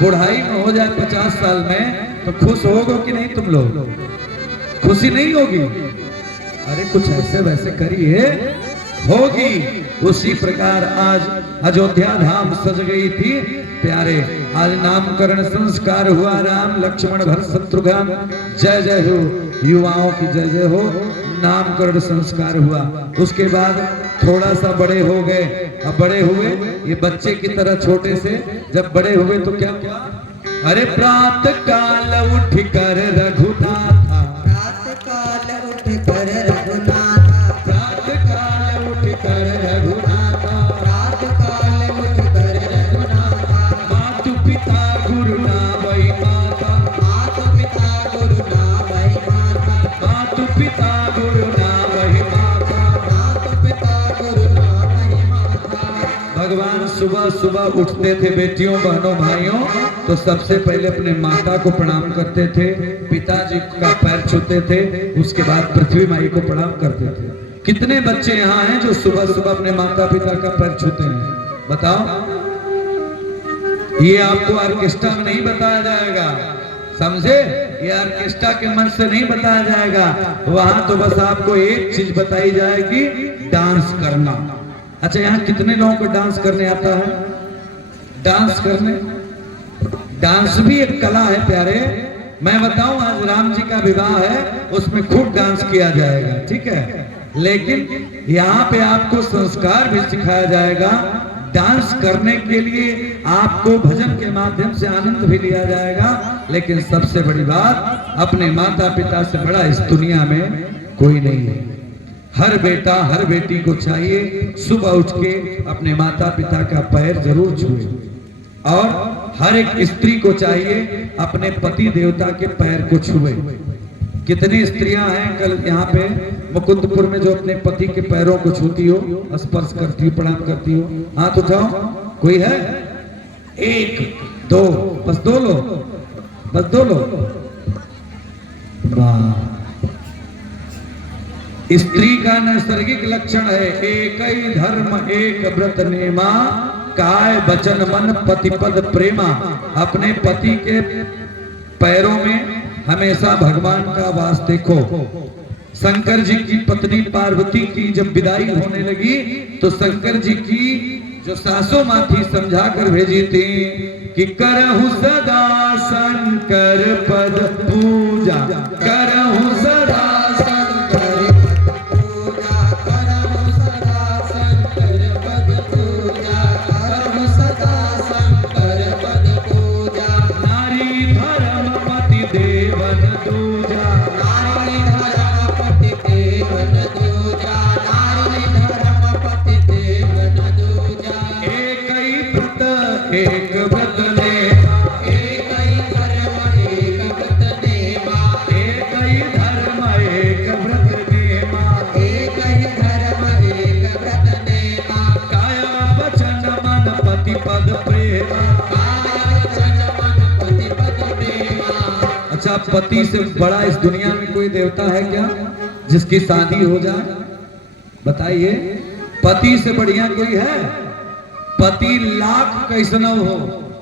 बुढ़ाई में हो जाए 50 साल में तो खुश होगो कि नहीं? तुम लोग खुशी नहीं होगी? अरे कुछ ऐसे वैसे करिए, होगी। उसी प्रकार आज अयोध्या धाम सज गई थी प्यारे। आज नामकरण संस्कार हुआ, राम लक्ष्मण भरत शत्रुघ्न, जय जय हो, युवाओं की जय जय हो। नामकरण संस्कार हुआ, उसके बाद थोड़ा सा बड़े हो गए। अब बड़े हुए, ये बच्चे की तरह छोटे से जब बड़े हुए तो क्या हुआ? अरे प्रातः काल उठ कर रघुनाथा, प्रातः काल उठ कर रघुनाथा, प्रातः काल उठ कर रघुनाथा, प्रातः काल उठ कर रघुनाथा, मातु पिता गुरु नामई माता, मातु पिता गुरु नामई माता, मातु पिता गुरु नामई माता। मातु पिता गुरु नामई माता। भगवान सुबह सुबह उठते थे बेटियों, बहनों, भाइयों, तो सबसे पहले अपने माता को प्रणाम करते थे, पिताजी का पैर छूते थे, उसके बाद पृथ्वी माई को प्रणाम करते थे। कितने बच्चे यहाँ हैं जो सुबह सुबह अपने माता पिता का पैर छूते हैं? बताओ। ये आपको ऑर्केस्ट्रा में नहीं बताया जाएगा, समझे? ये ऑर्केस्ट्रा के मंच से नहीं बताया जाएगा। वहां तो बस आपको एक चीज बताई जाएगी, डांस करना। अच्छा, यहाँ कितने लोगों को डांस करने आता है? डांस करने, डांस भी एक कला है प्यारे। मैं बताऊं, आज राम जी का विवाह है, उसमें खूब डांस किया जाएगा, ठीक है, लेकिन यहाँ पे आपको संस्कार भी सिखाया जाएगा। डांस करने के लिए आपको भजन के माध्यम से आनंद भी लिया जाएगा, लेकिन सबसे बड़ी बात, अपने माता पिता से बड़ा इस दुनिया में कोई नहीं है। हर बेटा हर बेटी को चाहिए सुबह उठ के अपने माता पिता का पैर जरूर छुए, और हर एक स्त्री को चाहिए अपने पति देवता के पैर को छुए। कितनी स्त्रियां हैं कल यहाँ पे मुकुंदपुर में जो अपने पति के पैरों को छूती हो, स्पर्श करती हो, प्रणाम करती हो? हाथ उठाओ, कोई है? एक दो, बस दो लो, बस दो लो। वाह, स्त्री का नैसर्गिक लक्षण है एक ही धर्म एक व्रत नेमा, काय वचन मन पति पद प्रेमा। अपने पति के पैरों में हमेशा भगवान का वास देखो। शंकर जी की पत्नी पार्वती की जब विदाई होने लगी तो शंकर जी की जो सासू माँ थी समझा कर भेजी थी कि करहु सदा शंकर पद पूजा, करहु सदा शंकर पद पूजा, करहु सदा शंकर पद पूजा, करहु सदा शंकर पद पूजा। नारी धर्म पति देवन दूजा, नारी धर्म पति देवन दूजा, नारी धर्म पति देवन दूजा। एक ही व्रत एक व्रत नेमा, एक ही धर्म एक व्रत नेमा, एक ही धर्म एक व्रत नेमा। एक ही धर्म एक व्रत नेमा। काया वचन मन पति पद प्रेमा। काया वचन मन पति पद प्रेमा। अच्छा, पति से बड़ा इस दुनिया में कोई देवता है क्या जिसकी शादी हो जाए? बताइए, पति से बढ़िया कोई है? पति लाख कैसनो हो,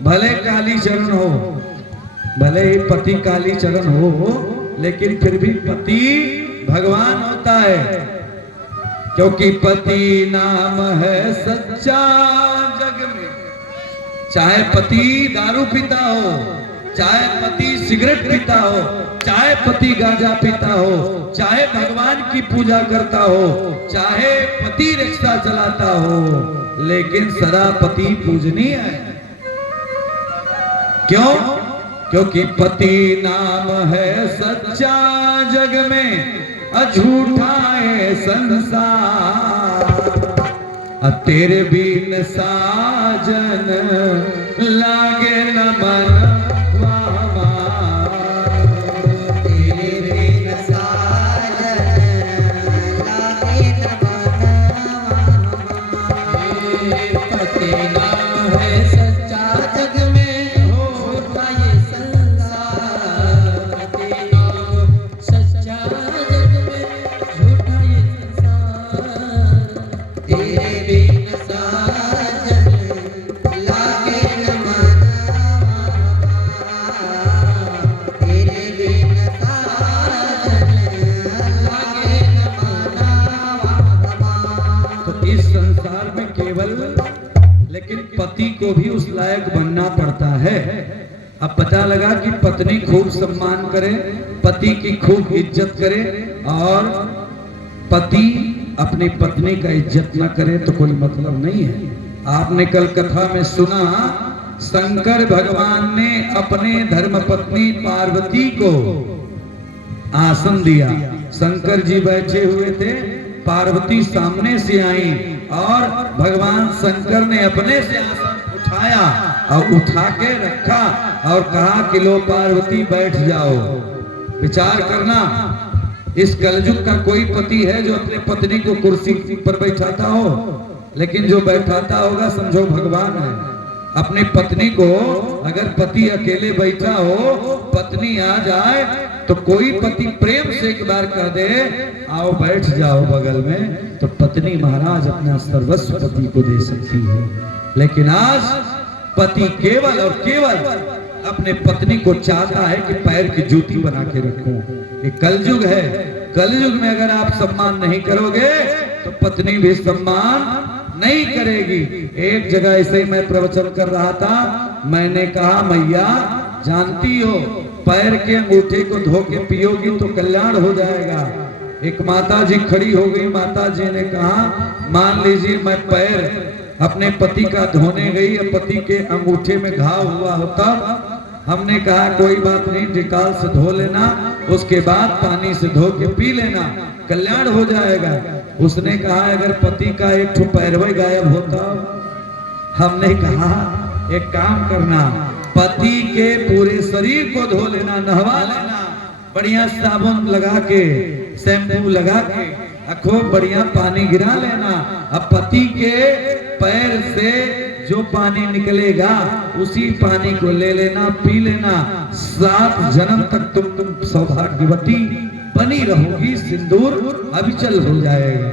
भले काली चरण हो, भले ही पति काली चरण हो, लेकिन फिर भी पति भगवान होता है, क्योंकि पति नाम है सच्चा जग में चाहे पति दारू पीता हो, चाहे पति सिगरेट पीता हो, चाहे पति गांजा पीता हो, चाहे भगवान की पूजा करता हो, चाहे पति रिक्शा चलाता हो, लेकिन सदा पति पूजनीय है। क्यों? क्योंकि पति नाम है सच्चा जग में अझूठा है संसार, तेरे बिन साजन लागे न मन लेकिन पति को भी उस लायक बनना पड़ता है। अब पता लगा कि पत्नी खूब सम्मान करे, पति की खूब इज्जत करे, और पति अपनी पत्नी का इज्जत न करे तो कोई मतलब नहीं है। आपने कल कथा में सुना, शंकर भगवान ने अपने धर्मपत्नी पार्वती को आसन दिया। शंकर जी बैठे हुए थे, पार्वती सामने से आई और भगवान शंकर ने अपने से आसन उठाया और उठा के रखा और कहा कि लो पार्वती बैठ जाओ। विचार करना, इस कलयुग का कोई पति है जो अपने पत्नी को कुर्सी पर बैठाता हो? लेकिन जो बैठाता होगा समझो भगवान है। अपनी पत्नी को अगर पति अकेले बैठा हो, पत्नी आ जाए तो कोई पति प्रेम से एक बार कह दे आओ बैठ जाओ बगल में, तो पत्नी महाराज अपना सर्वस्व पति को दे सकती है। लेकिन आज पति केवल और केवल अपने पत्नी को चाहता है कि पैर की जूती बना के रखो। ये कलयुग है। कलयुग में अगर आप सम्मान नहीं करोगे तो पत्नी भी सम्मान नहीं करेगी। एक जगह ऐसे ही मैं प्रवचन कर रहा था, मैंने कहा मैया जानती हो पैर के अंगूठे को धो के पियोगी तो कल्याण हो जाएगा। एक माता जी खड़ी हो गई, माता जी ने कहा मान लीजिए मैं पैर अपने पति का धोने गई, पति के अंगूठे में घाव हुआ होता। हमने कहा कोई बात नहीं, डिटॉल से धो लेना, उसके बाद पानी से धो के पी लेना, कल्याण हो जाएगा। उसने कहा अगर पति का एक ठो पैरवा गायब होता। हमने कहा एक काम करना, पति के पूरे शरीर को धो लेना, नहवा लेना, बढ़िया साबुन लगा के, शैम्पू लगा के, खूब बढ़िया पानी गिरा लेना। अब पति के पैर से जो पानी निकलेगा उसी पानी को ले लेना, पी लेना। 7 जन्म तक तुम सौभाग्यवती बनी रहोगी, सिंदूर अविचल हो जाएगा।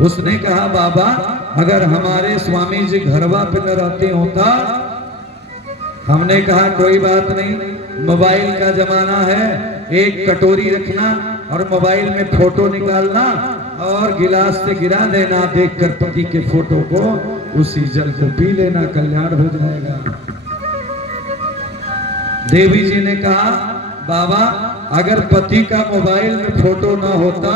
उसने कहा बाबा अगर हमारे स्वामी जी घरवा पे न रहते होता। हमने कहा कोई बात नहीं, मोबाइल का जमाना है, एक कटोरी रखना और मोबाइल में फोटो निकालना और गिलास से गिरा देना, देखकर पति के फोटो को, उसी जल को पी लेना, कल्याण हो जाएगा। देवी जी ने कहा बाबा अगर पति का मोबाइल में फोटो ना होता